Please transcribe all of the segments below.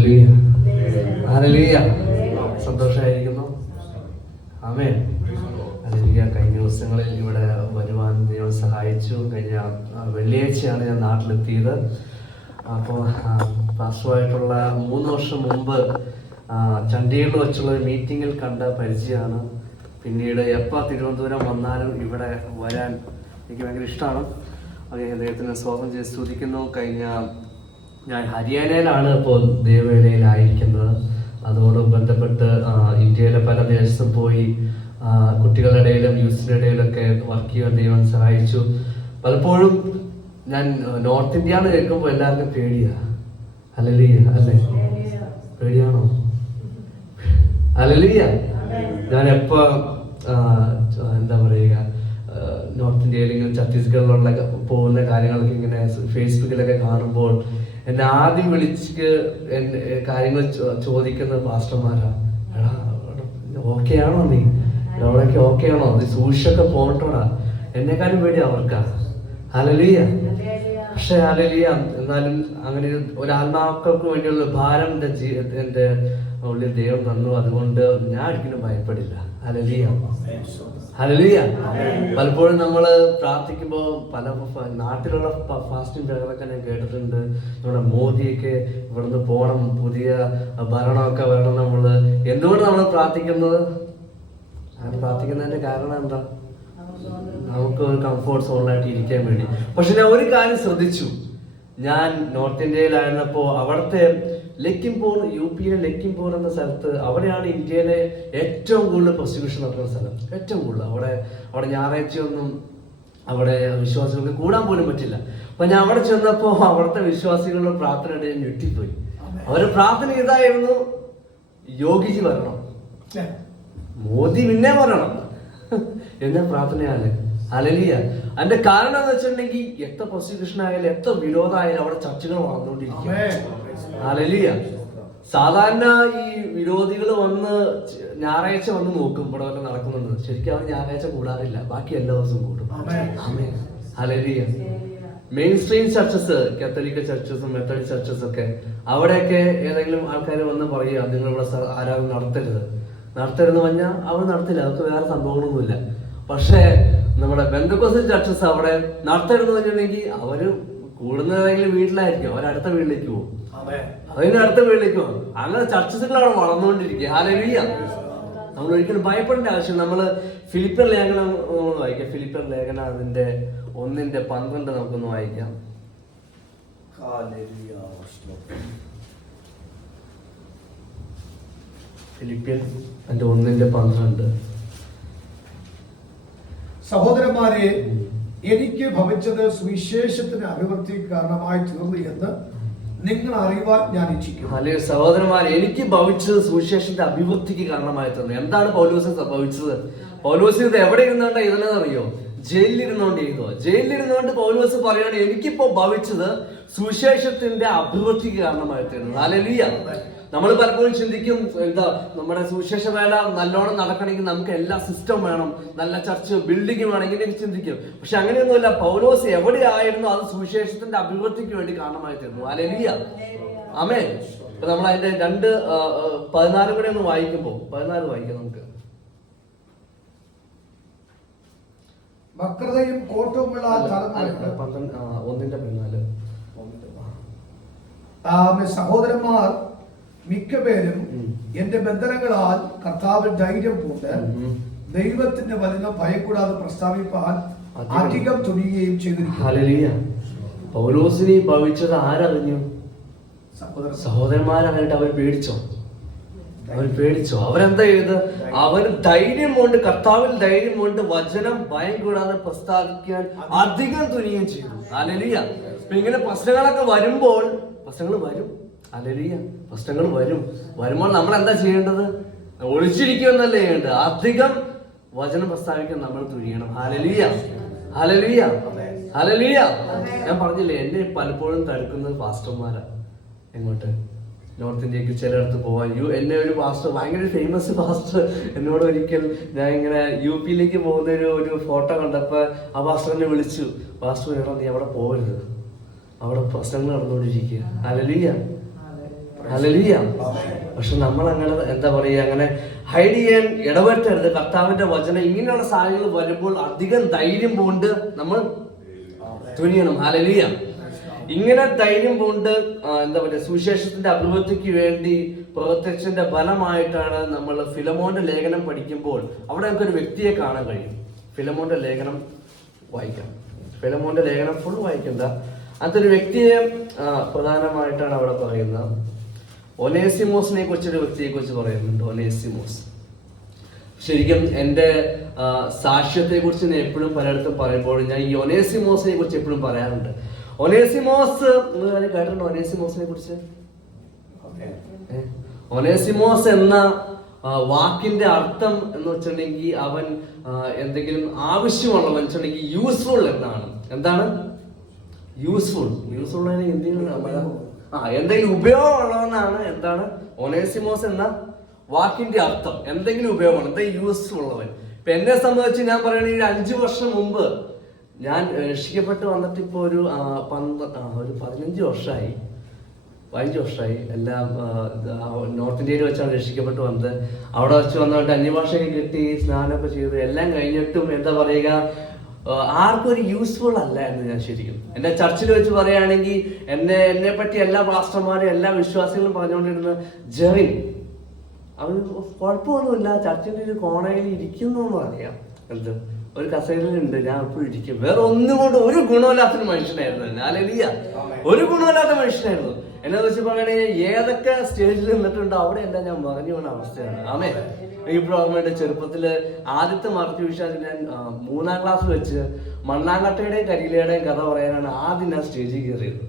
Hallelujah, ഹല്ലേലൂയ. സന്തോഷമായിരിക്കുന്നു. ആമേൻ. ഹല്ലേലൂയ. കഴിഞ്ഞ ദിവസങ്ങളിൽ ഇവിടെ വരുവാൻ ദൈവം സഹായിച്ചു. കഴിഞ്ഞ വെള്ളിയാഴ്ചയാണ് ഞാൻ നാട്ടിലെത്തിയത്. അപ്പോൾ പാസ്റ്ററുമായിട്ടുള്ള 3 വർഷം മുമ്പ് ചണ്ഡീഗഡിൽ വെച്ചുള്ള ഒരു മീറ്റിങ്ങിൽ കണ്ട പരിചയമാണ്. പിന്നീട് എപ്പോൾ തിരുവനന്തപുരം വന്നാലും ഇവിടെ വരാൻ എനിക്ക് ഭയങ്കര ഇഷ്ടമാണ്. അദ്ദേഹത്തിന് സ്വാഗതം ചെയ്ത് സ്തുതിക്കുന്നു. ഞാൻ ഹരിയാനയിലാണ് ഇപ്പോൾ ദേവവേലയിലായിരിക്കുന്നത്. അതോട് ബന്ധപ്പെട്ട് ഇന്ത്യയിലെ പല ദേശത്തും പോയി കുട്ടികളുടെ ഇടയിലും യൂസിൻ്റെ ഇടയിലൊക്കെ വർക്ക് ചെയ്യാൻ ദൈവം സഹായിച്ചു. പലപ്പോഴും ഞാൻ നോർത്ത് ഇന്ത്യ എന്ന് കേൾക്കുമ്പോൾ എല്ലാവർക്കും പേടിയാണ്. ഹല്ലേലൂയ, അല്ലേ? പേടിയാണോ? ഹല്ലേലൂയ. ഞാൻ എപ്പോൾ എന്താ പറയുക, നോർത്ത് ഇന്ത്യയിൽ ഇങ്ങനെ ഛത്തീസ്ഗഡിലുള്ള പോകുന്ന കാര്യങ്ങളൊക്കെ ഇങ്ങനെ ഫേസ്ബുക്കിലൊക്കെ കാണുമ്പോൾ എന്നെ ആദ്യം വിളിച്ച് കാര്യങ്ങൾ ചോദിക്കുന്ന പാസ്റ്റർമാരാ. എടാ ഓക്കെ ആണോ, നീ അവിടേക്ക് ഓക്കെ ആണോ, നീ സൂക്ഷിച്ചൊക്കെ പോകട്ടോടാ. എന്നെക്കാളും പേടി അവർക്കാ. ഹല്ലേലൂയ. പക്ഷെ ഹല്ലേലൂയ, എന്നാലും അങ്ങനെ ഒരു ആത്മാക്കൾക്ക് വേണ്ടിയുള്ള ഭാരം എൻ്റെ ഉള്ളിൽ ദൈവം തന്നു. അതുകൊണ്ട് ഞാൻ ഒരിക്കലും ഭയപ്പെടില്ല. Hallelujah, hallelujah. പലപ്പോഴും നമ്മൾ പ്രാർത്ഥിക്കുമ്പോൾ പല നാട്ടിലുള്ള ഫാസ്റ്റിംഗ് പ്രേയറൊക്കെ ഞാൻ കേട്ടിട്ടുണ്ട്. നമ്മുടെ മോദിയൊക്കെ ഇവിടുന്ന് പോകണം, പുതിയ ഭരണമൊക്കെ വരണം. എന്തുകൊണ്ട് നമ്മൾ പ്രാർത്ഥിക്കുന്നത്? അങ്ങനെ പ്രാർത്ഥിക്കുന്നതിന്റെ കാരണം എന്താ? നമുക്ക് ഒരു കംഫോർട്ട് സോണിലായിട്ട് ഇരിക്കാൻ വേണ്ടി. പക്ഷെ ഞാൻ ഒരു കാര്യം ശ്രദ്ധിച്ചു. ഞാൻ നോർത്ത് ഇന്ത്യയിലായിരുന്നപ്പോൾ അവിടുത്തെ ലഖിംപൂർ, യു.പിയിലെ ലഖിംപൂർ എന്ന സ്ഥലത്ത്, അവിടെയാണ് ഇന്ത്യയിലെ ഏറ്റവും കൂടുതൽ പ്രോസിക്യൂഷൻ നടക്കുന്ന സ്ഥലം. ഏറ്റവും കൂടുതൽ അവിടെ ഞായറാഴ്ചയൊന്നും അവിടെ വിശ്വാസികൾക്ക് കൂടാൻ പോലും പറ്റില്ല. അപ്പൊ ഞാൻ അവിടെ ചെന്നപ്പോൾ അവിടുത്തെ വിശ്വാസികളുടെ പ്രാർത്ഥനയുടെ ഞാൻ ഞെട്ടിപ്പോയി. അവരുടെ പ്രാർത്ഥന ഇതായിരുന്നു: യോഗിജി വരണം, മോദി പിന്നെ വരണം എന്ന പ്രാർത്ഥനയാണ്. ഹല്ലേലൂയ. അതിന്റെ കാരണം എന്ന് വെച്ചിട്ടുണ്ടെങ്കിൽ എത്ര പ്രോസിക്യൂഷൻ ആയാലും എത്ര വിരോധമായാലും അവിടെ ചർച്ചകൾ വളർന്നുകൊണ്ടിരിക്കും. ഹല്ലേലൂയ. സാധാരണ ഈ വിരോധികൾ വന്ന് ഞായറാഴ്ച വന്ന് നോക്കും ഇവിടെ വല്ല നടക്കുന്നുണ്ട്. ശരിക്കും അവർ ഞായറാഴ്ച കൂടാറില്ല, ബാക്കി എല്ലാ ദിവസവും കൂടും. ആമേൻ. ഹല്ലേലൂയ. മെയിൻ സ്ട്രീം ചർച്ചസ്, കാത്തലിക് ചർച്ചസും മെത്തഡിസ്റ്റ് ചർച്ചസും ഒക്കെ, അവിടെയൊക്കെ ഏതെങ്കിലും ആൾക്കാർ വന്ന് പറയുക നിങ്ങൾ ഇവിടെ ആരാധന നടത്തരുതെന്ന് പറഞ്ഞാൽ അവർ നടത്തില്ല. അവർക്ക് വേറെ സംഭവങ്ങളൊന്നുമില്ല. പക്ഷേ നമ്മുടെ പെന്തക്കോസ്റ്റൽ ചർച്ചസ് അവിടെ നടത്തരുതെന്ന് പറഞ്ഞിട്ടുണ്ടെങ്കിൽ അവര് കൂടുന്നതെങ്കിലും വീട്ടിലായിരിക്കും, അവരടുത്ത വീട്ടിലേക്ക് പോകും, അടുത്ത വീട്ടിലേക്ക് പോകും. അങ്ങനെ ചർച്ചസുകൾ അവിടെ വളർന്നുകൊണ്ടിരിക്കുക. ഹല്ലേലൂയ. നമ്മൾ ഒരിക്കലും ഭയപ്പെടേണ്ട ആവശ്യം. നമ്മള് ഫിലിപ്പിയർ ലേഖനം വായിക്കാം. ഫിലിപ്പിയർ ലേഖനം അതിന്റെ 1:12 നമുക്കൊന്ന് വായിക്കാം. ഫിലിപ്പിയർ 1:12. സഹോദരന്മാരെ, എനിക്ക് ഭവിച്ചത് സുവിശേഷത്തിന് അഭിവൃദ്ധി കാരണമായി തീർന്നു എന്ന് നിങ്ങൾ അറിയുവാൻ ഞാൻ ഇച്ഛിക്കുന്നു. അല്ലെ സഹോദരന്മാരെ, എനിക്ക് ഭവിച്ചത് സുവിശേഷത്തിന്റെ അഭിവൃദ്ധിക്ക് കാരണമായി തീർന്നു. എന്താണ് പൗലോസിന് സംഭവിച്ചത്? പൗലോസ് ഇത് എവിടെ ഇരുന്നോണ്ട് ഇതെന്നറിയോ? ജയിലിലിരുന്നോണ്ട് ചെയ്തോ? ജയിലിലിരുന്നോണ്ട് പൗലോസ് പറയാണ്, എനിക്കിപ്പോ ഭവിച്ചത് സുവിശേഷത്തിന്റെ അഭിവൃദ്ധിക്ക് കാരണമായി തീർന്നു. ഹല്ലേലൂയ. നമ്മൾ പലപ്പോഴും ചിന്തിക്കും, എന്താ നമ്മുടെ സുവിശേഷ വേല നല്ലോണം നടക്കണമെങ്കിൽ നമുക്ക് എല്ലാ സിസ്റ്റം വേണം, നല്ല ചർച്ച് ബിൽഡിംഗ് വേണം, ഇങ്ങനെയൊക്കെ ചിന്തിക്കും. പക്ഷെ അങ്ങനെയൊന്നുമില്ല. പൗലോസ് എവിടെയായിരുന്നു അത് സുവിശേഷത്തിന്റെ അഭിവൃദ്ധിക്ക് വേണ്ടി കാരണമായി തീർന്നു. ഹല്ലേലൂയ. ആമേൻ. ഇപ്പൊ നമ്മൾ അതിന്റെ 2:14 കൂടെ ഒന്ന് വായിക്കുമ്പോ 14 വായിക്കാം നമുക്ക്. വക്രതയും കോട്ടവുമുള്ള 1:14. സഹോദരന്മാർ മിക്കപേരും എന്റെ ബന്ധനങ്ങളാൽ കർത്താവിൽ ധൈര്യം പൂണ്ട് ദൈവത്തിന്റെ വചനം ഭയക്കൂടാതെ പ്രസ്താവിപ്പാൻ അധികം തുനിയുകയും ചെയ്തിരിക്കുന്നു. ഹല്ലേലൂയ. പൗലോസിനെ ഭവിച്ചത് ആരറിഞ്ഞു? സഹോദരന്മാരായിട്ട് അവർ പേടിച്ചോ? അവരെന്താ ചെയ്ത്? അവർ ധൈര്യം കൊണ്ട്, കർത്താവിൽ ധൈര്യം കൊണ്ട് വചനം ഭയം കൂടാതെ പ്രസ്താവിക്കാൻ അധികം തുനിയും ചെയ്തു. ഹല്ലേലൂയ. ഇങ്ങനെ പ്രശ്നങ്ങളൊക്കെ വരുമ്പോൾ, പ്രശ്നങ്ങൾ വരും. ഹല്ലേലൂയ. പ്രശ്നങ്ങൾ വരുമ്പോൾ നമ്മൾ എന്താ ചെയ്യേണ്ടത്? ഒളിച്ചിരിക്കുമെന്നല്ലേ ചെയ്യേണ്ടത്? അധികം വചനം പ്രസ്താവിക്കാൻ നമ്മൾ തുനിയണം. Hallelujah, hallelujah, hallelujah. ഞാൻ പറഞ്ഞില്ലേ, എന്നെ പലപ്പോഴും തടുക്കുന്നത് പാസ്റ്റർമാരാ. എങ്ങോട്ട്? നോർത്ത് ഇന്ത്യക്ക് ചിലയിടത്ത് പോവാൻ. എന്നെ ഒരു പാസ്റ്റർ, ഭയങ്കര ഫേമസ് പാസ്റ്റർ, എന്നോട് ഒരിക്കൽ ഞാൻ ഇങ്ങനെ യു.പിയിലേക്ക് പോകുന്ന ഒരു ഫോട്ടോ കണ്ടപ്പോൾ ആ പാസ്റ്ററിനെ വിളിച്ചു. പാസ്റ്റർ പറയണം, നീ അവിടെ പോകരുത്, അവിടെ പ്രശ്നങ്ങൾ നടന്നുകൊണ്ടിരിക്കുക. ഹല്ലേലൂയ. ഹല്ലേലൂയ. പക്ഷെ നമ്മൾ അങ്ങനെ എന്താ പറയുക, അങ്ങനെ ഹൈഡ് ചെയ്യാൻ ഇടപെട്ടരുത്. കർത്താവിന്റെ വചനം ഇങ്ങനെയുള്ള സാഹചര്യങ്ങൾ വരുമ്പോൾ അധികം ധൈര്യം കൊണ്ട് നമ്മൾ തുനിയണം. ഹല്ലേലൂയ. ഇങ്ങനെ ധൈര്യം കൊണ്ട് എന്താ പറയുക, സുവിശേഷത്തിന്റെ അഭിവൃദ്ധിക്ക് വേണ്ടി പ്രത്യക്ഷന്റെ ഫലമായിട്ടാണ് നമ്മൾ ഫിലമോന്റെ ലേഖനം പഠിക്കുമ്പോൾ അവിടെ നമുക്കൊരു വ്യക്തിയെ കാണാൻ കഴിയും. ഫിലമോന്റെ ലേഖനം വായിക്കാം. ഫിലമോന്റെ ലേഖനം ഫുൾ വായിക്കണ്ട. അതൊരു വ്യക്തിയെ പ്രധാനമായിട്ടാണ് അവിടെ പറയുന്നത്. ഒനേസിമോസിനെ കുറിച്ചൊരു വ്യക്തിയെ കുറിച്ച് പറയുന്നുണ്ട്. ഒനേസിമോസ് ശരിക്കും എൻ്റെ സാക്ഷ്യത്തെ കുറിച്ച് ഞാൻ എപ്പോഴും പലയിടത്തും പറയുമ്പോൾ ഞാൻ ഈ ഒനേസിമോസിനെ കുറിച്ച് എപ്പോഴും പറയാറുണ്ട്. ഒനേസിമോസ് നിങ്ങൾ കേട്ടിട്ടുണ്ടോ? ഒനേസിമോസിനെ കുറിച്ച് ഒനേസിമോസ് എന്ന വാക്കിന്റെ അർത്ഥം എന്ന് വെച്ചിട്ടുണ്ടെങ്കിൽ അവൻ എന്തെങ്കിലും ആവശ്യമുള്ളവൻ വെച്ചിട്ടുണ്ടെങ്കിൽ യൂസ്ഫുൾ എന്നാണ്. എന്താണ് യൂസ്ഫുൾ? യൂസ്ഫുൾ എന്തെങ്കിലും ഉപയോഗമുള്ളവനാണ്. എന്താണ് ഒനേസിമോസ് എന്ന വാക്കിന്റെ അർത്ഥം? എന്തെങ്കിലും ഉപയോഗമാണ്, എന്തെങ്കിലും യൂസ്ഫുൾ ഉള്ളവൻ. ഇപ്പൊ എന്നെ സംബന്ധിച്ച് ഞാൻ പറയുകയാണെങ്കിൽ 5 വർഷം മുമ്പ് ഞാൻ രക്ഷിക്കപ്പെട്ട് വന്നിട്ട് ഇപ്പോൾ ഒരു 15 വർഷമായി, 15 വർഷമായി. എല്ലാം നോർത്ത് ഇന്ത്യയിൽ വെച്ചാണ് രക്ഷിക്കപ്പെട്ട് വന്നത്. അവിടെ വെച്ച് വന്നിട്ട് അന്യഭാഷയൊക്കെ കിട്ടി, സ്നാനമൊക്കെ ചെയ്തു, എല്ലാം കഴിഞ്ഞിട്ടും എന്താ പറയുക, ആർക്കും ഒരു യൂസ്ഫുൾ അല്ല എന്ന് ഞാൻ ശരിക്കും എന്റെ ചർച്ചിൽ വെച്ച് പറയുകയാണെങ്കിൽ എന്നെ പറ്റി എല്ലാ പാസ്റ്റർമാരും എല്ലാ വിശ്വാസികളും പറഞ്ഞുകൊണ്ടിരുന്ന ജെറിൻ, അവൻ കുഴപ്പമൊന്നുമില്ല, ചർച്ചിന്റെ ഒരു കോണയിൽ ഇരിക്കുന്നു എന്ന് പറയാം. എന്ത് ഒരു കസേരയിലുണ്ട്, ഞാൻ എപ്പോഴും ഇരിക്കും. വേറെ ഒന്നും കൊണ്ട് ഒരു ഗുണമില്ലാത്തൊരു മനുഷ്യനായിരുന്നു എന്നെ. ഹല്ലേലൂയ. ഒരു ഗുണമില്ലാത്ത മനുഷ്യനായിരുന്നു. എന്നെ വെച്ച് പറയുകയാണെങ്കിൽ ഏതൊക്കെ സ്റ്റേജിൽ നിന്നിട്ടുണ്ടോ അവിടെ എല്ലാം ഞാൻ മറിഞ്ഞു പോകുന്ന അവസ്ഥയാണ്. ആമേ. ഈ പ്രോഗ്രാമിന്റെ ചെറുപ്പത്തില് ആദ്യത്തെ മറച്ചു വിശ്വാസം ഞാൻ 3ാം ക്ലാസ് വെച്ച് മണ്ണാങ്കട്ടയുടെയും കരിയിലയുടെയും കഥ പറയാനാണ് ആദ്യം ഞാൻ സ്റ്റേജിൽ കയറിയത്.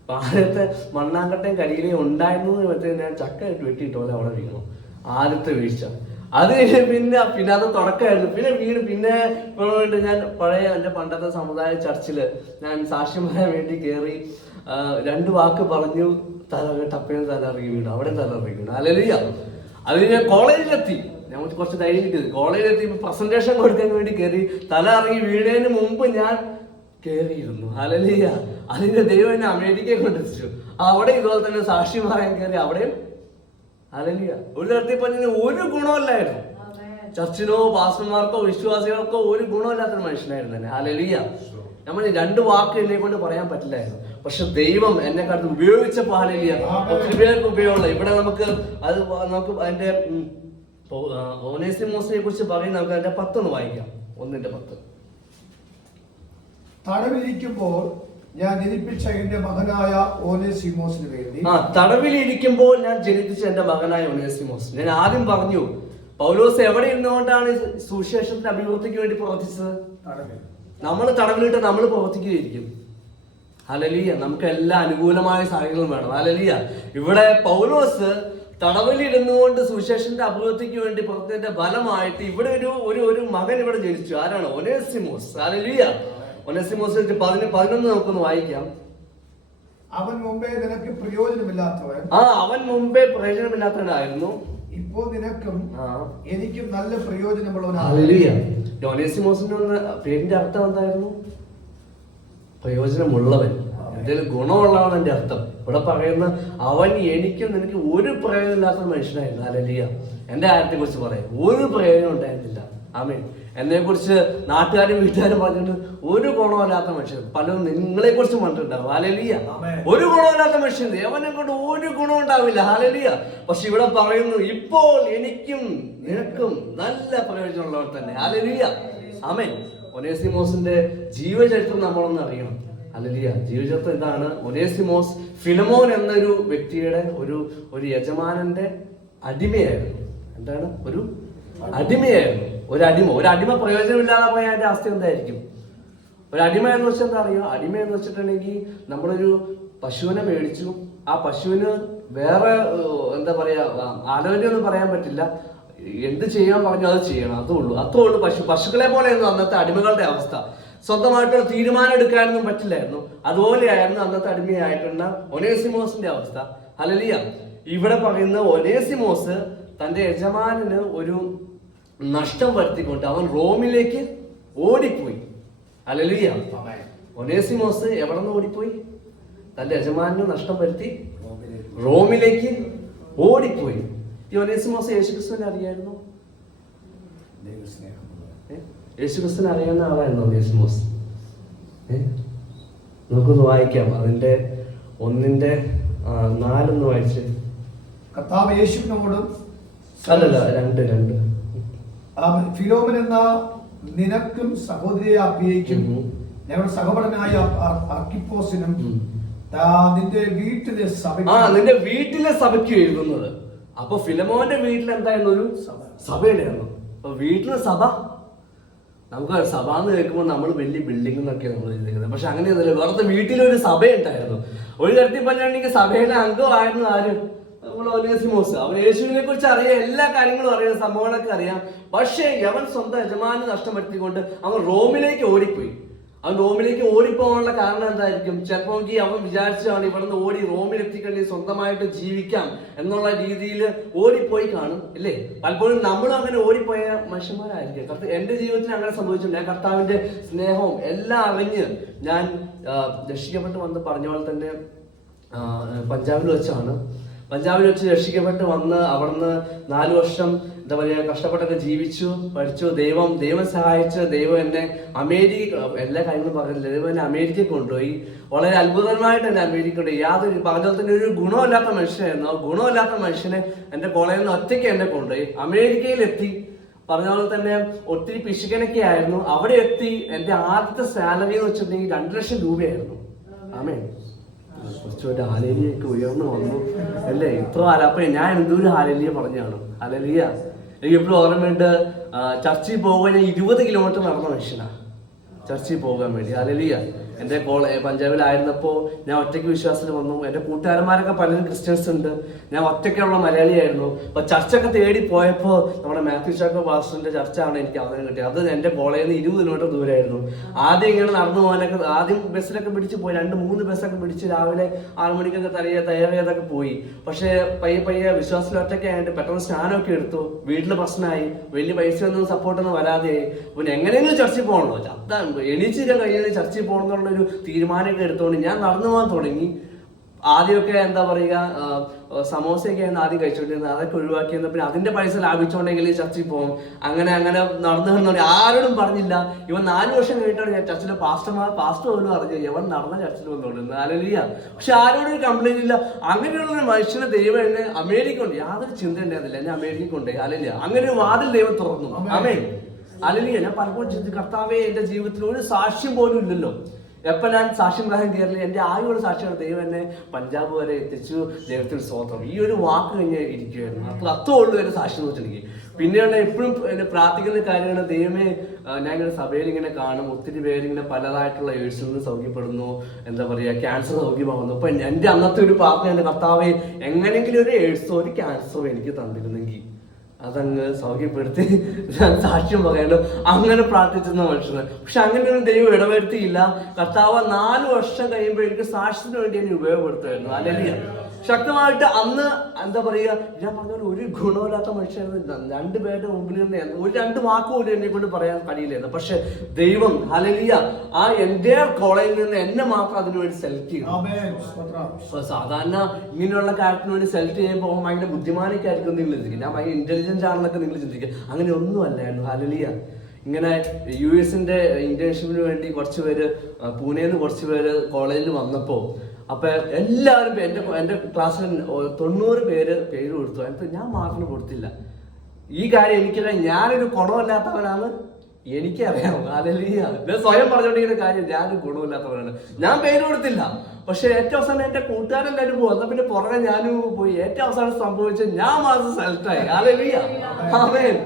അപ്പൊ ആദ്യത്തെ മണ്ണാങ്കട്ടയും കരിയിലയും ഉണ്ടായിരുന്നു മറ്റേ ഞാൻ ചക്കയായിട്ട് വെട്ടിയിട്ടോലെ അവിടെ വീണു. ആദ്യത്തെ വീഴ്ച. അത് കഴിഞ്ഞ് പിന്നെ അത് തുടക്കമായിരുന്നു. പിന്നെ ഞാൻ പഴയ എൻ്റെ പണ്ടത്തെ സമുദായ ചർച്ചില് ഞാൻ സാക്ഷ്യം പറയാൻ വേണ്ടി കയറി. 2 വാക്ക് പറഞ്ഞു, ടപ്പയും തലറിയി വീണു, അവിടെ തലറിയി വീണു. ഹല്ലേലൂയ. അത് ഞാൻ കോളേജിലെത്തി, ഞാൻ കുറച്ച് ധൈര്യം കിട്ടിയത്. കോളേജിലെത്തി പ്രസന്റേഷൻ കൊടുക്കാൻ വേണ്ടി കയറി. തല ഇറങ്ങി വീണതിന് മുമ്പ് ഞാൻ കയറിയിരുന്നു. ഹല്ലേലൂയ. അതിന്റെ ദൈവം എന്നെ അമേരിക്കയെ കൊണ്ടെത്തിച്ചു. അവിടെ ഇതുപോലെ തന്നെ സാക്ഷ്യം പറയാൻ കയറി. അവിടെയും ഹല്ലേലൂയ. ഒരു തരത്തിൽ പറഞ്ഞ ഒരു ഗുണമല്ലായിരുന്നു. ചർച്ചിനോ പാസ്റ്റർമാർക്കോ വിശ്വാസികൾക്കോ ഒരു ഗുണമില്ലാത്തൊരു മനുഷ്യനായിരുന്നു തന്നെ. ഹല്ലേലൂയ. നമ്മൾ 2 വാക്ക് എന്നെ കൊണ്ട് പറയാൻ പറ്റില്ലായിരുന്നു. പക്ഷെ ദൈവം എന്നെ കാലത്ത് ഉപയോഗിച്ചപ്പോൾ ഹല്ലേലൂയ ഒത്തിരി പേർക്ക് ഉപയോഗമുള്ള. ഇവിടെ നമുക്ക് അതിന്റെ ഒനേസിമോസിനെ കുറിച്ച് പറയും. നമുക്ക് അതിന്റെ 10 വായിക്കാം. 1:10. തടവിലിരിക്കുമ്പോൾ ഞാൻ ജനിപ്പിച്ച എന്റെ മകനായ ഒനേസിമോസിന് വേണ്ടി. തടവിലിരിക്കുമ്പോൾ ഞാൻ ജനിപ്പിച്ച എന്റെ മകനായ ഒനേസിമോസ്. ഞാൻ ആദ്യം പറഞ്ഞു, പൗലോസ് എവിടെ ഇരുന്നുകൊണ്ടാണ് സുവിശേഷത്തിന്റെ അഭിവൃദ്ധിക്ക് വേണ്ടി പ്രവർത്തിച്ചത്? നമ്മൾ തടവിലിട്ട് നമ്മൾ പ്രവർത്തിക്കുകയായിരിക്കും. ഹല്ലേലൂയ. നമുക്ക് എല്ലാ അനുകൂലമായ സാഹചര്യങ്ങളും വേണം. ഹല്ലേലൂയ. ഇവിടെ പൗലോസ് തടവിലിരുന്നുകൊണ്ട് സുവിശേഷന്റെ അഭിവൃദ്ധിക്ക് വേണ്ടി പ്രവർത്തിച്ചതിന്റെ ഫലമായിട്ട് ഇവിടെ ഒരു മകൻ ഇവിടെ ജനിച്ചു. ആരാണ്? ഒനേസിമോസ്. ഹല്ലേലൂയ. ഒനേസിമോസ് 11 നമുക്കൊന്ന് വായിക്കാം. അവൻ മുമ്പേ നിനക്ക് പ്രയോജനമില്ലാത്തവൻ. അവൻ മുമ്പേ പ്രയോജനമില്ലാത്തവനായിരുന്നു, ഇപ്പോൾ നിനക്കും എനിക്കും നല്ല പ്രയോജനമുള്ളവനാണ്. ഹല്ലേലൂയ. ഒനേസിമോസിന്റെ പേരിന്റെ അർത്ഥം എന്തായിരുന്നു? പ്രയോജനമുള്ളവൻ, എന്തെങ്കിലും ഗുണമുള്ളവൻ എന്റെ അർത്ഥം. ഇവിടെ പറയുന്ന അവൻ എനിക്കും നിനക്ക് ഒരു പ്രയോജനമില്ലാത്ത മനുഷ്യനായിരുന്നു. ഹല്ലേലൂയ. എന്റെ കാര്യത്തെ കുറിച്ച് പറയാം, ഒരു പ്രയോജനം ഉണ്ടായിരുന്നില്ല. ആമേൻ. എന്നെ കുറിച്ച് നാട്ടുകാരും വീട്ടുകാരും പറഞ്ഞിട്ട് ഒരു ഗുണമില്ലാത്ത മനുഷ്യൻ. പലരും നിങ്ങളെ കുറിച്ച് പറഞ്ഞിട്ടുണ്ടാവും. ഹല്ലേലൂയ. ഒരു ഗുണമില്ലാത്ത മനുഷ്യൻ, ദേവനെ കൊണ്ട് ഒരു ഗുണം ഉണ്ടാവില്ല. ഹല്ലേലൂയ. പക്ഷെ ഇവിടെ പറയുന്നു, ഇപ്പോൾ എനിക്കും നിനക്കും നല്ല പ്രയോജനമുള്ളവർ തന്നെ. ഹല്ലേലൂയ. ആമേൻ. ഒനേസിമോസിന്റെ ജീവചരിത്രം നമ്മളൊന്ന് അറിയണം. ഹല്ലേലൂയ. ജീവചരിത്രം ഇതാണ്. ഒനേസിമോസ് ഫിലമോൻ എന്നൊരു വ്യക്തിയുടെ ഒരു യജമാനന്റെ അടിമയായിരുന്നു. എന്താണ്? ഒരു അടിമയായിരുന്നു. ഒരു അടിമ പ്രയോജനമില്ലാതെ പോയ അതിന്റെ അവസ്ഥ എന്തായിരിക്കും? ഒരു അടിമ എന്ന് വെച്ചാൽ എന്താ അറിയോ? അടിമ എന്ന് വെച്ചിട്ടുണ്ടെങ്കിൽ നമ്മളൊരു പശുവിനെ മേടിച്ചു. ആ പശുവിന് വേറെ എന്താ പറയാ ആലോചനയൊന്നും പറയാൻ പറ്റില്ല. എന്ത് ചെയ്യാൻ പറഞ്ഞു അത് ചെയ്യണം, അത്രേ ഉള്ളൂ. പശുക്കളെ പോലെയായിരുന്നു അന്നത്തെ അടിമകളുടെ അവസ്ഥ. സ്വന്തമായിട്ടുള്ള തീരുമാനം എടുക്കാനൊന്നും പറ്റില്ലായിരുന്നു. അതുപോലെയായിരുന്നു അന്നത്തെ അടിമയായിട്ടുള്ള ഒനേസിമോസിന്റെ അവസ്ഥ. ഹല്ലേലൂയ. ഇവിടെ പറയുന്ന ഒനേസിമോസ് തന്റെ യജമാനന് ഒരു നഷ്ടം വരുത്തിക്കൊണ്ട് അവൻ റോമിലേക്ക് ഓടിപ്പോയി. ഹല്ലേലൂയ. റോമിലേക്ക് ഓടിപ്പോയി. ഈ ഒനേസിമോസ് യേശുക്രിസ്തുവിനെ അറിയായിരുന്നു? യേശുക്രിസ്തുവിനെ അറിയാവുന്ന ആളായിരുന്നു ഒനേസിമോസ്. നമുക്കൊന്ന് വായിക്കാം, അതിന്റെ 1:4 വായിച്ച്. കർത്താവ് യേശുവിനോടും അല്ലല്ല 2 ഫിലോമൻ എന്ന നിനക്കും സഹോദരിയെ അപ്പിയയ്ക്കും ഞങ്ങളുടെ സഹോദരനായ അർക്കിപ്പോസിനും നിന്റെ വീട്ടിലെ സഭ, നിന്റെ വീട്ടിലെ സഭയ്ക്ക് എഴുതുന്നത്. അപ്പൊ ഫിലമോന്റെ വീട്ടിൽ എന്തായിരുന്നു? ഒരു സഭയുടെയായിരുന്നു. അപ്പൊ വീട്ടിലെ സഭ, നമുക്ക് സഭ എന്ന് കേൾക്കുമ്പോൾ നമ്മൾ വലിയ ബിൽഡിംഗ് എന്നൊക്കെയാണ് നമ്മൾ ചിന്തിക്കുന്നത്. പക്ഷെ അങ്ങനെയൊന്നുമില്ല. വേറെ വീട്ടിലൊരു സഭയുണ്ടായിരുന്നു. ഒരു തരത്തിൽ പറഞ്ഞിട്ടുണ്ടെങ്കിൽ സഭയിലെ അംഗമായിരുന്നു ആര്? നമ്മൾ ഒനേസിമോസ്. അവൻ യേശുവിനെ കുറിച്ച് അറിയാം, എല്ലാ കാര്യങ്ങളും അറിയാം, സംഭവങ്ങളൊക്കെ അറിയാം. പക്ഷേ അവൻ സ്വന്തം യജമാനെ നഷ്ടപ്പെടുത്തിക്കൊണ്ട് അവൻ റോമിലേക്ക് ഓടിപ്പോയി. അവൻ റോമിലേക്ക് ഓടിപ്പോകാനുള്ള കാരണം എന്തായിരിക്കും? ചിലപ്പോൾ അവൻ വിചാരിച്ചാണ് ഇവിടുന്ന് ഓടി റോമിൽ എത്തിക്കണ്ടി സ്വന്തമായിട്ട് ജീവിക്കാം എന്നുള്ള രീതിയിൽ ഓടിപ്പോയി കാണും, അല്ലേ? പലപ്പോഴും നമ്മളും അങ്ങനെ ഓടിപ്പോയ മനുഷ്യന്മാരായിരിക്കും. എന്റെ ജീവിതത്തിൽ അങ്ങനെ സംഭവിച്ചിട്ടുണ്ട്. ഞാൻ കർത്താവിന്റെ സ്നേഹവും എല്ലാം അറിഞ്ഞ് ഞാൻ രക്ഷിക്കപ്പെട്ട് വന്ന് പറഞ്ഞ പോലെ തന്നെ പഞ്ചാബിൽ വെച്ച് രക്ഷിക്കപ്പെട്ട് വന്ന് അവിടുന്ന് 4 വർഷം എന്താ പറയുക കഷ്ടപ്പെട്ടൊക്കെ ജീവിച്ചു, പഠിച്ചു. ദൈവം സഹായിച്ച് ദൈവം എന്നെ എല്ലാ കാര്യങ്ങളും പറഞ്ഞില്ല, ദൈവം എന്നെ അമേരിക്കയിൽ കൊണ്ടുപോയി. വളരെ അത്ഭുതമായിട്ട് എന്നെ അമേരിക്ക കൊണ്ടുപോയി. യാതൊരു പറഞ്ഞ തന്നെ ഒരു ഗുണമില്ലാത്ത മനുഷ്യനായിരുന്നു. ആ ഗുണമില്ലാത്ത മനുഷ്യനെ എൻ്റെ കോളേജിൽ നിന്ന് ഒറ്റയ്ക്ക് എന്നെ കൊണ്ടുപോയി അമേരിക്കയിലെത്തി. പറഞ്ഞ പോലെ തന്നെ ഒത്തിരി പിശുക്കനൊക്കെ ആയിരുന്നു. അവിടെ എത്തി. എൻ്റെ ആദ്യത്തെ സാലറി എന്ന് വെച്ചിട്ടുണ്ടെങ്കിൽ 2 ലക്ഷം രൂപയായിരുന്നു. ആമേ, കുറച്ചുപേരുടെ ഹാലേലിയൊക്കെ ഉയർന്നു വന്നു, അല്ലേ? ഇത്ര അപ്പൊ ഞാൻ എന്തൊരു ഹാലേലിയ പറഞ്ഞാണ്. ഹാലേലിയ എനിക്ക് എപ്പോഴും ഓർമ്മയുണ്ട്. ചർച്ചിൽ പോകാൻ ഞാൻ 20 കിലോമീറ്റർ നടന്ന മനുഷ്യനാണ് ചർച്ചിൽ പോകാൻ വേണ്ടി. ഹാലേലിയ. എൻ്റെ പഞ്ചാബിലായിരുന്നപ്പോൾ ഞാൻ ഒറ്റയ്ക്ക് വിശ്വാസത്തിൽ വന്നു. എൻ്റെ കൂട്ടുകാരന്മാരൊക്കെ പലരും ക്രിസ്ത്യൻസ് ഉണ്ട്. ഞാൻ ഒറ്റയ്ക്കുള്ള മലയാളിയായിരുന്നു. അപ്പൊ ചർച്ചൊക്കെ തേടി പോയപ്പോൾ നമ്മുടെ മാത്യു ചാക്കോ പാസ്റ്ററിന്റെ ചർച്ചാണ് എനിക്ക് അവസരം കിട്ടിയത്. അത് എൻ്റെ കോളേജിൽ നിന്ന് 20 കിലോമീറ്റർ ദൂരമായിരുന്നു. ആദ്യം ഇങ്ങനെ നടന്നു പോകാനൊക്കെ, ആദ്യം ബസ്സിലൊക്കെ പിടിച്ച് പോയി, 2-3 ബസ്സൊക്കെ പിടിച്ച് രാവിലെ 6 മണിക്കൊക്കെ തയ്യാറിയതൊക്കെ പോയി. പക്ഷേ പയ്യെ വിശ്വാസത്തിൽ ഒറ്റയ്ക്കായിട്ട് പെട്ടെന്ന് സ്നാനമൊക്കെ എടുത്തു. വീട്ടിൽ പ്രശ്നമായി, വലിയ പൈസ ഒന്നും സപ്പോർട്ടൊന്നും വരാതെയായി. പിന്നെ എങ്ങനെയെങ്കിലും ചർച്ചിൽ പോകണല്ലോ, എണീച്ചിട്ട് കഴിയാതെ ചർച്ചിൽ പോകണം ഒരു തീരുമാനമൊക്കെ എടുത്തുകൊണ്ട് ഞാൻ നടന്നു പോകാൻ തുടങ്ങി. ആദ്യമൊക്കെ എന്താ പറയുക, സമോസയൊക്കെ ആദ്യം കഴിച്ചുകൊണ്ടിരുന്നത്, അതൊക്കെ ഒഴിവാക്കിയെന്ന്. പിന്നെ അതിന്റെ പൈസ ലാഭിച്ചുകൊണ്ടെങ്കിൽ ചർച്ചിൽ പോകും. അങ്ങനെ നടന്നു. ആരോടും പറഞ്ഞില്ല. ഇവൻ 4 വർഷം കഴിഞ്ഞിട്ടാണ് ഞാൻ ചർച്ചിലെ പാസ്റ്റർ പോലും അറിഞ്ഞു ഇവൻ നടന്ന ചർച്ചിൽ വന്നുകൊണ്ടിരുന്നത്. അലലിയ. പക്ഷെ ആരോടും കംപ്ലൈന്റ് ഇല്ല. അങ്ങനെയുള്ള ഒരു മനുഷ്യനെ ദൈവം എന്നെ അമേരിക്ക കൊണ്ട് യാതൊരു ചിന്ത ഉണ്ടായിരുന്നില്ല, എന്നെ അമേരിക്ക കൊണ്ടേ. അലലിയ. അങ്ങനെ ഒരു വാതിൽ ദൈവം തുറന്നു. ആമേൻ. അലലിയ. ഞാൻ പലപ്പോഴും ചിന്തിച്ചു, കർത്താവേ എന്റെ ജീവിതത്തിൽ ഒരു സാക്ഷ്യം പോലും ഇല്ലല്ലോ. എപ്പോൾ ഞാൻ സാക്ഷ്യം പറയാൻ കയറില്ല. എൻ്റെ ആകെയുള്ള സാക്ഷ്യമാണ് ദൈവം എന്നെ പഞ്ചാബ് വരെ എത്തിച്ചു. ദൈവത്തിന് സ്തോത്രം. ഈ ഒരു വാക്ക് കഴിഞ്ഞ് ഇരിക്കുകയായിരുന്നു. അപ്പോൾ അത്രയുള്ളൂ എൻ്റെ സാക്ഷ്യം എന്ന് വെച്ചിട്ടുണ്ടെങ്കിൽ. പിന്നെയുള്ള എപ്പോഴും എന്നെ പ്രാർത്ഥിക്കുന്ന കാര്യമാണ്, ദൈവമേ ഞാൻ ഇങ്ങനെ സഭയിൽ ഇങ്ങനെ കാണും, ഒത്തിരി പേരിങ്ങനെ പലതായിട്ടുള്ള എയ്ഡ്സിൽ നിന്ന് സൗഖ്യപ്പെടുന്നു, എന്താ പറയുക ക്യാൻസർ സൗഖ്യമാകുന്നു. അപ്പം എൻ്റെ അന്നത്തെ ഒരു പ്രാർത്ഥന, കർത്താവേ എങ്ങനെയെങ്കിലും ഒരു എയ്ഡ്സോ ഒരു ക്യാൻസറോ എനിക്ക് തന്നിരുന്നെങ്കിൽ അതങ്ങ് സൗഖ്യപ്പെടുത്തി ഞാൻ സാക്ഷ്യം പറയാലോ. അങ്ങനെ പ്രാർത്ഥിച്ചിരുന്ന മനുഷ്യന്. പക്ഷെ അങ്ങനെ ഒരു ദൈവം ഇടവരുത്തിയില്ല. കർത്താവ് 4 വർഷം കഴിയുമ്പോൾ എനിക്ക് സാക്ഷ്യത്തിന് വേണ്ടി എന്നെ ഉപയോഗപ്പെടുത്തുമായിരുന്നു. അല്ലെങ്കിൽ ശക്തമായിട്ട് അന്ന് എന്താ പറയുക, ഞാൻ പറഞ്ഞ ഒരു ഗുണമില്ലാത്ത മനുഷ്യനായിരുന്നു. 2 പേരുടെ മുമ്പിൽ നിന്ന് 2 വാക്ക് പോലും എന്നെ കൊണ്ട് പറയാൻ കഴിയില്ലായിരുന്നു. പക്ഷെ ദൈവം ഹല്ലേലൂയ ആ എൻ്റെ കോളേജിൽ നിന്ന് എന്നെ മാത്രം അതിനുവേണ്ടി സെലക്ട് ചെയ്തു. സാധാരണ ഇങ്ങനെയുള്ള കാര്യത്തിന് വേണ്ടി സെലക്ട് ചെയ്യുമ്പോൾ ഭയങ്കര ബുദ്ധിമാനൊക്കെ ആയിരിക്കും നിങ്ങൾ ചിന്തിക്കും, ഞാൻ ഭയങ്കര ഇന്റലിജന്റ് ആണെന്നൊക്കെ നിങ്ങൾ ചിന്തിക്കും. അങ്ങനെ ഒന്നും അല്ലായിരുന്നു. ഹല്ലേലൂയ. ഇങ്ങനെ US-ന്റെ ഇന്റേൺഷിപ്പിന് വേണ്ടി കുറച്ച് പേര്, പൂനെന്ന് കുറച്ച് പേര് കോളേജിൽ വന്നപ്പോൾ അപ്പൊ എല്ലാവരും എൻ്റെ ക്ലാസ്സിൽ 90 പേര് പേര് കൊടുത്തു. എന്നിട്ട് ഞാൻ മാർക്കിന് കൊടുത്തില്ല. ഈ കാര്യം എനിക്കറിയാം, ഞാനൊരു ഗുണമില്ലാത്തവനാണ്, എനിക്കറിയാം. ഹല്ലേലൂയ. ഞാൻ സ്വയം പറഞ്ഞുകൊണ്ടിരിക്കുന്ന കാര്യം, ഞാനൊരു ഗുണമില്ലാത്തവനാണ്, ഞാൻ പേര് കൊടുത്തില്ല. പക്ഷെ ഏറ്റവും അവസാനം എൻ്റെ കൂട്ടുകാരെല്ലാവരും പോകും. എന്നാൽ പിന്നെ പുറകെ ഞാനും പോയി. ഏറ്റവും അവസാനം സംഭവിച്ചത് ഞാൻ മാത്രം സെലക്ടായി. ഹല്ലേലൂയ. ആമേൻ.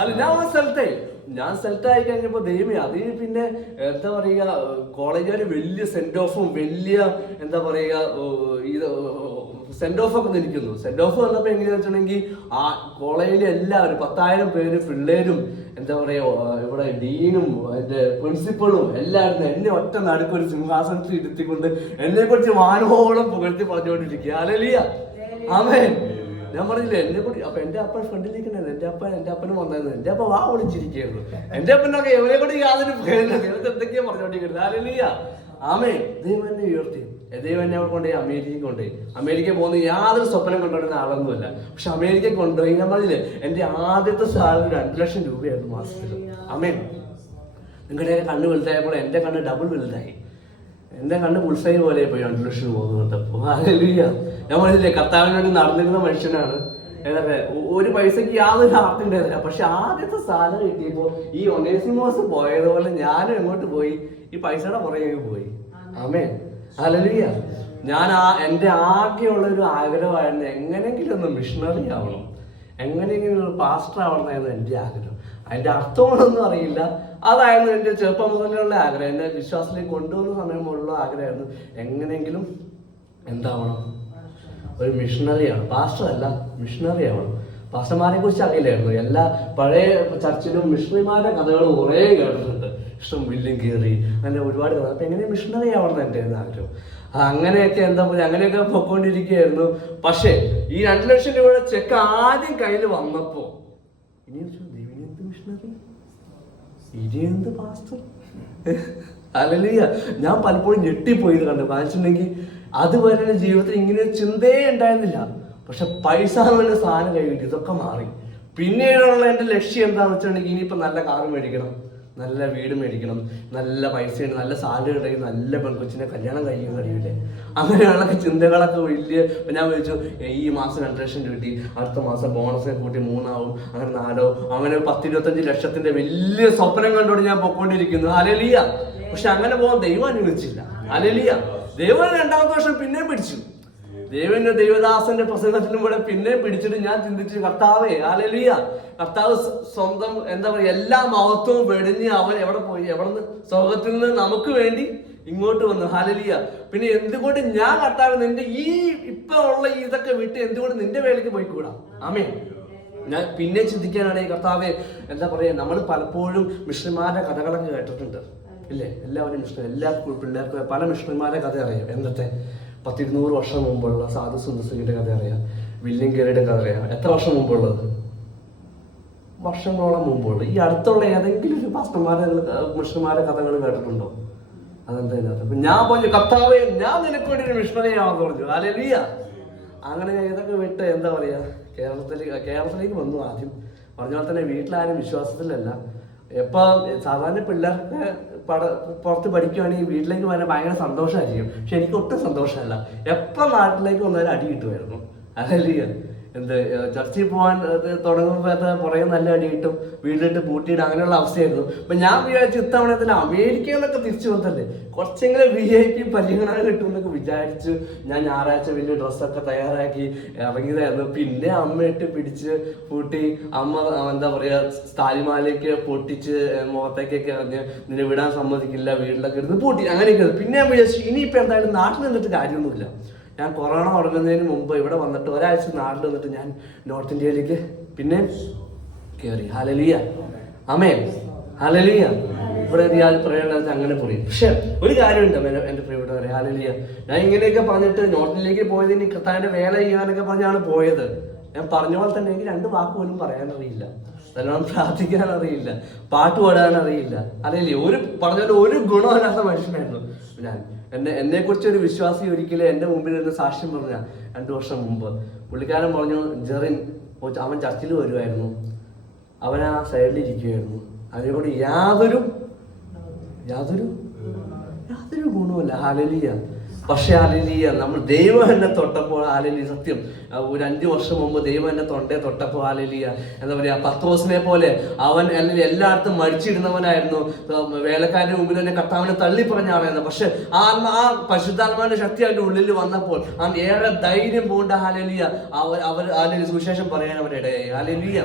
അല്ല, ഞാൻ സെലക്ടായി. ഞാൻ സെലക്ടായി കഴിഞ്ഞപ്പോ ദൈവമേ, അതിന് പിന്നെ എന്താ പറയുക, കോളേജുകാർ വലിയ സെന്റ് ഓഫും വലിയ എന്താ പറയുക ഇത് സെന്റ് ഓഫ് ഒക്കെ നിൽക്കുന്നു. സെന്റ് ഓഫ് വന്നപ്പോ എങ്ങനെയാ വെച്ചിട്ടുണ്ടെങ്കിൽ ആ കോളേജിലെ എല്ലാവരും 10,000 പേര് പിള്ളേരും എന്താ പറയാ, ഇവിടെ ഡീനും അതിന്റെ പ്രിൻസിപ്പളും എല്ലാവരും എന്നെ ഒറ്റ നടുക്കൊരു സിംഹാസനത്തിൽ ഇരുത്തിക്കൊണ്ട് എന്നെ കുറിച്ച് വാനോളം പുകഴ്ത്തി പറഞ്ഞുകൊണ്ടിരിക്കുക. ഹല്ലേലൂയ. ആമേൻ. ഞാൻ പറഞ്ഞില്ലേ എന്നെ കൂടി. അപ്പൊ എന്റെ അപ്പൻ ഫ്രണ്ടിലേക്കുണ്ടായിരുന്നു. എന്റെ അപ്പനും വന്നായിരുന്നു. എന്റെ അപ്പ വിളിച്ചിരിക്കുന്നു. എന്റെ അപ്പനൊക്കെ എവരെ കൂടി യാതൊരു പേരില്ല. ദൈവത്തെ എന്തൊക്കെയാ പറഞ്ഞോണ്ടിരിക്കുന്നത്. ഹല്ലേലൂയ. ആമേ. ദൈവം എന്നെ ഉയർത്തി. ദൈവം എന്നെ അവിടെ കൊണ്ടുപോയി അമേരിക്കയിൽ കൊണ്ടുപോയി. അമേരിക്കയിൽ പോകുന്ന യാതൊരു സ്വപ്നം കൊണ്ടുവരുന്ന ആളൊന്നുമല്ല. പക്ഷെ അമേരിക്കയിൽ കൊണ്ടുപോയി ഞാൻ പറഞ്ഞില്ലേ, എൻ്റെ ആദ്യത്തെ സാലറി 2 ലക്ഷം രൂപയായിരുന്നു മാസത്തിൽ. ആമേ. നിങ്ങളുടെയൊക്കെ കണ്ണ് വലുതായപ്പോൾ എൻ്റെ കണ്ണ് ഡബിൾ വലുതായി. എൻ്റെ കണ്ണ് പുൾസൈ പോലെ പോയി 2 ലക്ഷം രൂപ കൊടുത്തപ്പോൾ. ഹല്ലേലൂയ. ഞാൻ പറഞ്ഞില്ലേ, കർത്താവിന് വേണ്ടി നടന്നിരുന്ന മനുഷ്യനാണ്. ഏതൊക്കെ ഒരു പൈസക്ക് യാതൊരു ആർത്തിണ്ടായിരുന്നില്ല. പക്ഷെ ആദ്യത്തെ സാലറി കിട്ടിയപ്പോൾ ഈ ഒനേസിമോസ് പോയതുപോലെ ഞാനും എങ്ങോട്ട് പോയി, ഈ പൈസയുടെ പുറകെ പോയി. ആമേ. ഹല്ലേലൂയ. ഞാൻ എൻ്റെ ആകെയുള്ള ഒരു ആഗ്രഹമായിരുന്നു എങ്ങനെയെങ്കിലും ഒന്ന് മിഷണറി ആവണം, എങ്ങനെയെങ്കിലും ഒരു പാസ്റ്റർ ആവണമെന്നായിരുന്നു എൻ്റെ ആഗ്രഹം. അതിൻ്റെ അർത്ഥങ്ങളൊന്നും അറിയില്ല. അതായിരുന്നു എൻ്റെ ചെറുപ്പം മുതലുള്ള ആഗ്രഹം. എൻ്റെ വിശ്വാസത്തിലേക്ക് കൊണ്ടുവന്ന സമയം മുതലുള്ള ആഗ്രഹമായിരുന്നു എങ്ങനെയെങ്കിലും എന്താവണം, ഒരു മിഷണറിയാണ്. പാസ്റ്റർ അല്ല, മിഷണറി ആവണം. പാസ്റ്റർമാരെ കുറിച്ച് അറിയില്ലായിരുന്നു. എല്ലാ പഴയ ചർച്ചിലും മിഷണറിമാരുടെ കഥകൾ കുറേ കേട്ടിട്ടുണ്ട്. ഇഷ്ടം വില്യം കയറി അങ്ങനെ ഒരുപാട് കഥ. അപ്പം എങ്ങനെ മിഷണറി ആവണം എൻ്റെ ആഗ്രഹം. അങ്ങനെയൊക്കെ എന്താ പറയുക, അങ്ങനെയൊക്കെ പൊക്കോണ്ടിരിക്കുകയായിരുന്നു. പക്ഷേ ഈ 2 ലക്ഷം രൂപയുടെ ചെക്ക് ആദ്യം കയ്യിൽ വന്നപ്പോൾ ഇനി എന്ത് മിഷണറി, ഇനി എന്ത് പാസ്റ്റർ. ഹല്ലേലൂയ. ഞാൻ പലപ്പോഴും ഞെട്ടിപ്പോയി ഇത് കണ്ടു. കാണിച്ചിട്ടുണ്ടെങ്കിൽ അതുവരെ ജീവിതത്തിൽ ഇങ്ങനെ ചിന്തയേ ഉണ്ടായിരുന്നില്ല. പക്ഷെ പൈസ എന്ന സാധനം കഴിഞ്ഞിട്ട് ഇതൊക്കെ മാറി. പിന്നീടുള്ള എൻ്റെ ലക്ഷ്യം എന്താണെന്ന് വെച്ചിട്ടുണ്ടെങ്കിൽ ഇനിയിപ്പോൾ നല്ല കാറ് മേടിക്കണം, നല്ല വീട് മേടിക്കണം, നല്ല പൈസയുണ്ട്, നല്ല സാലറി ഉണ്ടെങ്കിൽ നല്ല പെൺകൊച്ചിനെ കല്യാണം കഴിക്കാൻ കഴിയില്ലേ. അങ്ങനെയുള്ള ചിന്തകളൊക്കെ വലിയ. ഞാൻ വിളിച്ചു ഈ മാസം 2 ലക്ഷം കിട്ടി, അടുത്ത മാസം ബോണസ് കൂട്ടി 3 ആവും, അങ്ങനെ 4 അങ്ങനെ 10-25 ലക്ഷത്തിന്റെ വലിയ സ്വപ്നം കണ്ടോണ്ട് ഞാൻ പൊക്കോണ്ടിരിക്കുന്നു. ഹല്ലേലൂയ. പക്ഷെ അങ്ങനെ പോകാൻ ദൈവം അനുവദിച്ചില്ല. ഹല്ലേലൂയ. ദൈവം 2ാമത്തെ വർഷം പിന്നെയും പിടിച്ചു. ദൈവന്റെ ദൈവദാസന്റെ പ്രസംഗത്തിലും കൂടെ പിന്നെയും പിടിച്ചിട്ട് ഞാൻ ചിന്തിച്ചു, കർത്താവേ, ഹല്ലേലൂയ, കർത്താവ് സ്വന്തം എന്താ പറയുക എല്ലാ മഹത്വവും വെടിഞ്ഞ് അവൻ എവിടെ പോയി, എവിടെ നിന്ന് സ്വർഗത്തിൽ നിന്ന് നമുക്ക് വേണ്ടി ഇങ്ങോട്ട് വന്നു. ഹല്ലേലൂയ. പിന്നെ എന്തുകൊണ്ട് ഞാൻ കർത്താവ് നിന്റെ ഈ ഇപ്പൊ ഉള്ള ഇതൊക്കെ വിട്ട് എന്തുകൊണ്ട് നിന്റെ വേലയ്ക്ക് പോയിക്കൂടാ. ആമേൻ. ഞാൻ പിന്നെ ചിന്തിക്കാനാണ് ഈ കർത്താവെ എന്താ പറയുക, നമ്മൾ പലപ്പോഴും മിഷണറിമാരുടെ കഥകളൊക്കെ കേട്ടിട്ടുണ്ട് ഇല്ലേ. എല്ലാവരും മിഷണറി, എല്ലാ പിള്ളേർക്കും പല മിഷണറിമാരുടെ കഥ അറിയാം. എന്നത്തെ 100-200 വർഷം മുമ്പുള്ള സാധു സുന്ദർസിന്റെ കഥ അറിയാം, വില്യം കെറിയുടെ കഥ അറിയാം. എത്ര വർഷം മുമ്പുള്ളത്? വർഷങ്ങളോളം മുമ്പുള്ളത്. ഈ അടുത്തുള്ള ഏതെങ്കിലും ഒരു മിഷണറിമാരുടെ കഥകൾ കേട്ടിട്ടുണ്ടോ? അതെന്താ ഇതിനകത്ത്? അപ്പൊ ഞാൻ പറഞ്ഞു, കർത്താവേ, ഞാൻ നിനക്ക് വേണ്ടി ഒരു മിഷണറി ആവാന്ന് പറഞ്ഞു. ഹല്ലേലൂയ. അങ്ങനെ ഇതൊക്കെ വിട്ട് എന്താ പറയാ കേരളത്തിലേക്ക് വന്നു. ആദ്യം പറഞ്ഞ പോലെ തന്നെ വീട്ടിലാരും വിശ്വാസത്തിലല്ല. എപ്പോൾ സാധാരണ പിള്ളേർക്ക് പുറത്ത് പഠിക്കുകയാണെങ്കിൽ വീട്ടിലേക്ക് വരാൻ ഭയങ്കര സന്തോഷമായിരിക്കും. പക്ഷെ എനിക്ക് ഒട്ടും സന്തോഷമല്ല. എപ്പോൾ നാട്ടിലേക്ക് വന്നാലും അടി കിട്ടുമായിരുന്നു. ഹല്ലേലൂയ. ചർച്ചിൽ പോകാൻ തുടങ്ങുമ്പോൾ പുറകെ നല്ല അടി കിട്ടും, വീട്ടിലിട്ട് പൂട്ടിയിട്ട് അങ്ങനെയുള്ള അവസ്ഥയായിരുന്നു. അപ്പൊ ഞാൻ വിചാരിച്ചു ഇത്തവണത്തിൽ അമേരിക്കയിൽ നിന്നൊക്കെ തിരിച്ചു വന്നല്ലേ കുറച്ചെങ്കിലും VIP പരിഗണന കിട്ടും എന്നൊക്കെ വിചാരിച്ചു. ഞാൻ ഞായറാഴ്ച വലിയ ഡ്രസ്സൊക്കെ തയ്യാറാക്കി ഇറങ്ങിയതായിരുന്നു. പിന്നെ അമ്മയിട്ട് പിടിച്ച് പൂട്ടി, അമ്മ എന്താ പറയാ താലിമാലയൊക്കെ പൊട്ടിച്ച് മുഖത്തേക്കൊക്കെ അറിഞ്ഞ് നിന്നെ വിടാൻ സമ്മതിക്കില്ല, വീട്ടിലൊക്കെ എടുത്ത് പൂട്ടി അങ്ങനെയൊക്കെ. പിന്നെ ഞാൻ വിചാരിച്ചു ഇനിയിപ്പോൾ എന്തായാലും നാട്ടിൽ നിന്നിട്ട് കാര്യമൊന്നുമില്ല. ഞാൻ കൊറോണ തുടങ്ങുന്നതിന് മുമ്പ് ഇവിടെ വന്നിട്ട് ഒരാഴ്ച നാട്ടിൽ വന്നിട്ട് ഞാൻ നോർത്ത് ഇന്ത്യയിലേക്ക് പിന്നെ കയറി. ഹല്ലേലൂയ. ആമേൻ. ഹല്ലേലൂയ. ഇവിടെ പ്രയാണം അങ്ങനെ പോയി. പക്ഷെ ഒരു കാര്യമുണ്ട് എൻ്റെ പ്രിയപ്പെട്ടവരെ, ഹല്ലേലൂയ, ഞാൻ ഇങ്ങനെയൊക്കെ പറഞ്ഞിട്ട് നോർത്ത് ഇന്ത്യയിലേക്ക് പോയത് ഇനി കർത്താവിന്റെ വേല ചെയ്യാനൊക്കെ പറഞ്ഞാണ് പോയത്. ഞാൻ പറഞ്ഞ പോലെ തന്നെ എനിക്ക് 2 വാക്ക് പോലും പറയാനറിയില്ല, നല്ലോണം പ്രാർത്ഥിക്കാൻ അറിയില്ല, പാട്ട് പാടാൻ അറിയില്ല. അല്ലെങ്കിൽ ഒരു ഗുണമില്ലാത്ത മനുഷ്യനായിരുന്നു ഞാൻ. എന്നെ കുറിച്ച് ഒരു വിശ്വാസി ഒരിക്കലും എൻ്റെ മുമ്പിൽ നിന്ന് സാക്ഷ്യം പറഞ്ഞ 2 വർഷം മുമ്പ് പുള്ളിക്കാരൻ പറഞ്ഞു, ജെറിൻ അവൻ ചർച്ചിൽ വരുമായിരുന്നു, അവൻ ആ സൈഡിൽ ഇരിക്കുമായിരുന്നു, അതിനെക്കൊണ്ട് യാതൊരു ഗുണവുമില്ല. ഹല്ലേലൂയ. പക്ഷെ ഹല്ലേലൂയ, നമ്മൾ ദൈവം എന്നെ തൊട്ടപ്പോൾ, ഹല്ലേലൂയ, സത്യം ഒരു 5 വർഷം മുമ്പ് ദൈവം എന്നെ തൊട്ടപ്പോൾ, ഹല്ലേലൂയ, എന്താ പറയാ, പത്രോസിനെ പോലെ അവൻ അല്ലെങ്കിൽ എല്ലായിടത്തും മടിച്ചിരുന്നവനായിരുന്നു. വേലക്കാരുടെ മുമ്പിൽ തന്നെ കർത്താവിനെ തള്ളി പറഞ്ഞ ആളായിരുന്നു. പക്ഷെ ആ പരിശുദ്ധാത്മാവിന്റെ ശക്തി അവന്റെ ഉള്ളിൽ വന്നപ്പോൾ അവൻ ഏറെ ധൈര്യം പൂണ്ട, ഹല്ലേലൂയ, ഹല്ലേലൂയ, സുവിശേഷം പറയാൻ അവരുടെ ഇടയായി. ഹല്ലേലൂയ.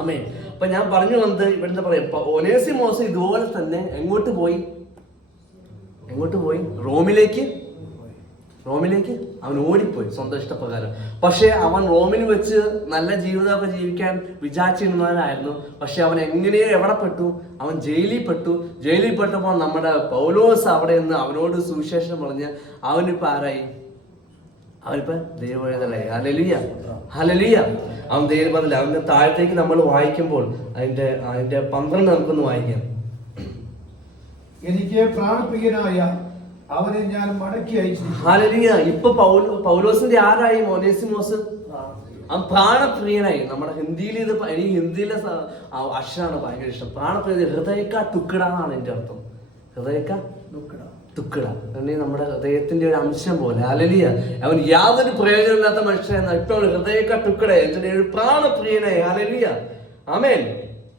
ആമേൻ. അപ്പൊ ഞാൻ പറഞ്ഞു വന്നത് ഇവിടെ എന്താ പറയാ, ഒനേസിമോസ് ഇതുപോലെ തന്നെ എങ്ങോട്ട് പോയി? റോമിലേക്ക് അവൻ ഓടിപ്പോയി സ്വന്തം ഇഷ്ടപ്രകാരം. പക്ഷെ അവൻ റോമിൽ വെച്ച് നല്ല ജീവിതമൊക്കെ ജീവിക്കാൻ വിചാരിച്ചിരുന്നവനായിരുന്നു. പക്ഷെ അവൻ എങ്ങനെയോ എവിടെ പെട്ടു? അവൻ ജയിലിൽ പെട്ടപ്പോൾ നമ്മുടെ പൗലോസ് അവിടെ നിന്ന് അവനോട് സുവിശേഷം പറഞ്ഞ് അവനിപ്പോ ആരായി? അവനിപ്പോ ദൈവവേദനയായി. ഹല്ലേലൂയ. ഹല്ലേലൂയ. അവൻ ദൈവത്തില്ല. അവന്റെ താഴത്തേക്ക് നമ്മൾ വായിക്കുമ്പോൾ അതിന്റെ 12 നമുക്കൊന്ന് വായിക്കാം. എനിക്ക് പ്രാണപ്രിയനായ അവനെ ഞാൻ മടക്കി അയച്ചിരിക്കുന്നു. ഹല്ലേലൂയ. ഇപ്പൊ പൗലോസിന്റെ ആരായി ഒനേസിമോസ്? അവൻ പ്രാണപ്രിയനായി. നമ്മുടെ ഹിന്ദിയിൽ ഇത് എനിക്ക് ഹിന്ദിയിലെ അക്ഷരമാണ് ഭയങ്കര ഇഷ്ടം. പ്രാണപ്രിയ, ഹൃദയക്ക തുക്കിട എന്നാണ് എന്റെ അർത്ഥം. ഹൃദയക്ക തുക്കിട നമ്മുടെ ഹൃദയത്തിന്റെ ഒരു അംശം പോലെ. ഹല്ലേലൂയ. അവൻ യാതൊരു പ്രയോജനമില്ലാത്ത മനുഷ്യനായിരുന്നു. ഇപ്പോൾ ഹൃദയക്ക തുക്കിട എന്റെ ഒരു പ്രാണപ്രിയനായി. ഹല്ലേലൂയ. ആമേൻ.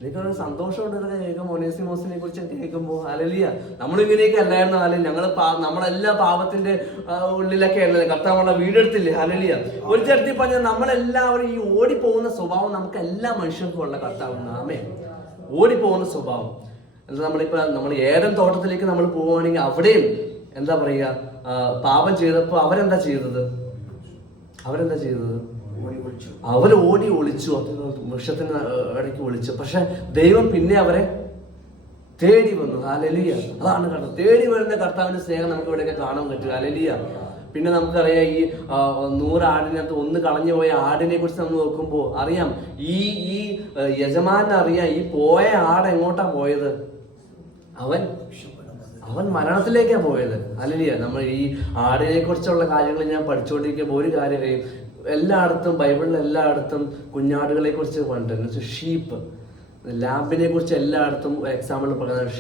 എനിക്കൊരു സന്തോഷമുണ്ട് ഇതൊക്കെ കേൾക്കുമ്പോൾ, ഒനേസിമോസിനെ കുറിച്ച് കേൾക്കുമ്പോൾ. ഹല്ലേലൂയ. നമ്മളിങ്ങനെയൊക്കെ അല്ലായിരുന്നു. അല്ലെങ്കിൽ നമ്മളെല്ലാ പാപത്തിന്റെ ഉള്ളിലൊക്കെ അല്ലേ കർത്താവുള്ള വീടെടുത്തില്ലേ? ഹല്ലേലൂയ. ഒരു തരത്തിൽ പറഞ്ഞാൽ നമ്മളെല്ലാവരും ഈ ഓടിപ്പോകുന്ന സ്വഭാവം നമുക്ക് എല്ലാ മനുഷ്യർക്കും ഉള്ള കർത്താവുന്ന. ആമേൻ. ഓടിപ്പോകുന്ന സ്വഭാവം. എന്താ നമ്മൾ ഏദൻ തോട്ടത്തിലേക്ക് നമ്മൾ പോവുകയാണെങ്കിൽ അവിടെയും എന്താ പറയുക, പാപം ചെയ്തപ്പോൾ അവരെന്താ ചെയ്തത്? അവർ ഓടി ഒളിച്ചു, വൃക്ഷത്തിന് ഇടയ്ക്ക് ഒളിച്ചു. പക്ഷെ ദൈവം പിന്നെ അവരെ തേടി വന്നു. ഹല്ലേലൂയ. അതാണ് കണ്ടത്. തേടി വരുന്ന കർത്താവിന്റെ സ്നേഹം നമുക്ക് ഇവിടെയൊക്കെ കാണാൻ പറ്റും. ഹല്ലേലൂയ. പിന്നെ നമുക്കറിയാം ഈ 100 ആടിനകത്ത് ഒന്ന് കളഞ്ഞു പോയ ആടിനെ കുറിച്ച് നമ്മൾ നോക്കുമ്പോൾ അറിയാം, ഈ യജമാനറിയാം ഈ പോയ ആട് എങ്ങോട്ടാ പോയത്? അവൻ മരണത്തിലേക്കാണ് പോയത്. ഹല്ലേലൂയ. നമ്മൾ ഈ ആടിനെ കുറിച്ചുള്ള കാര്യങ്ങൾ ഞാൻ പഠിച്ചുകൊണ്ടിരിക്കുമ്പോൾ ഒരു കാര്യം എല്ലായിടത്തും ബൈബിളിൽ എല്ലായിടത്തും കുഞ്ഞാടുകളെ കുറിച്ച് പറഞ്ഞിട്ടുണ്ട്. ഷീപ്പ്, ലാമ്പിനെ കുറിച്ച് എല്ലായിടത്തും എക്സാമ്പിൾ പറയുന്നത്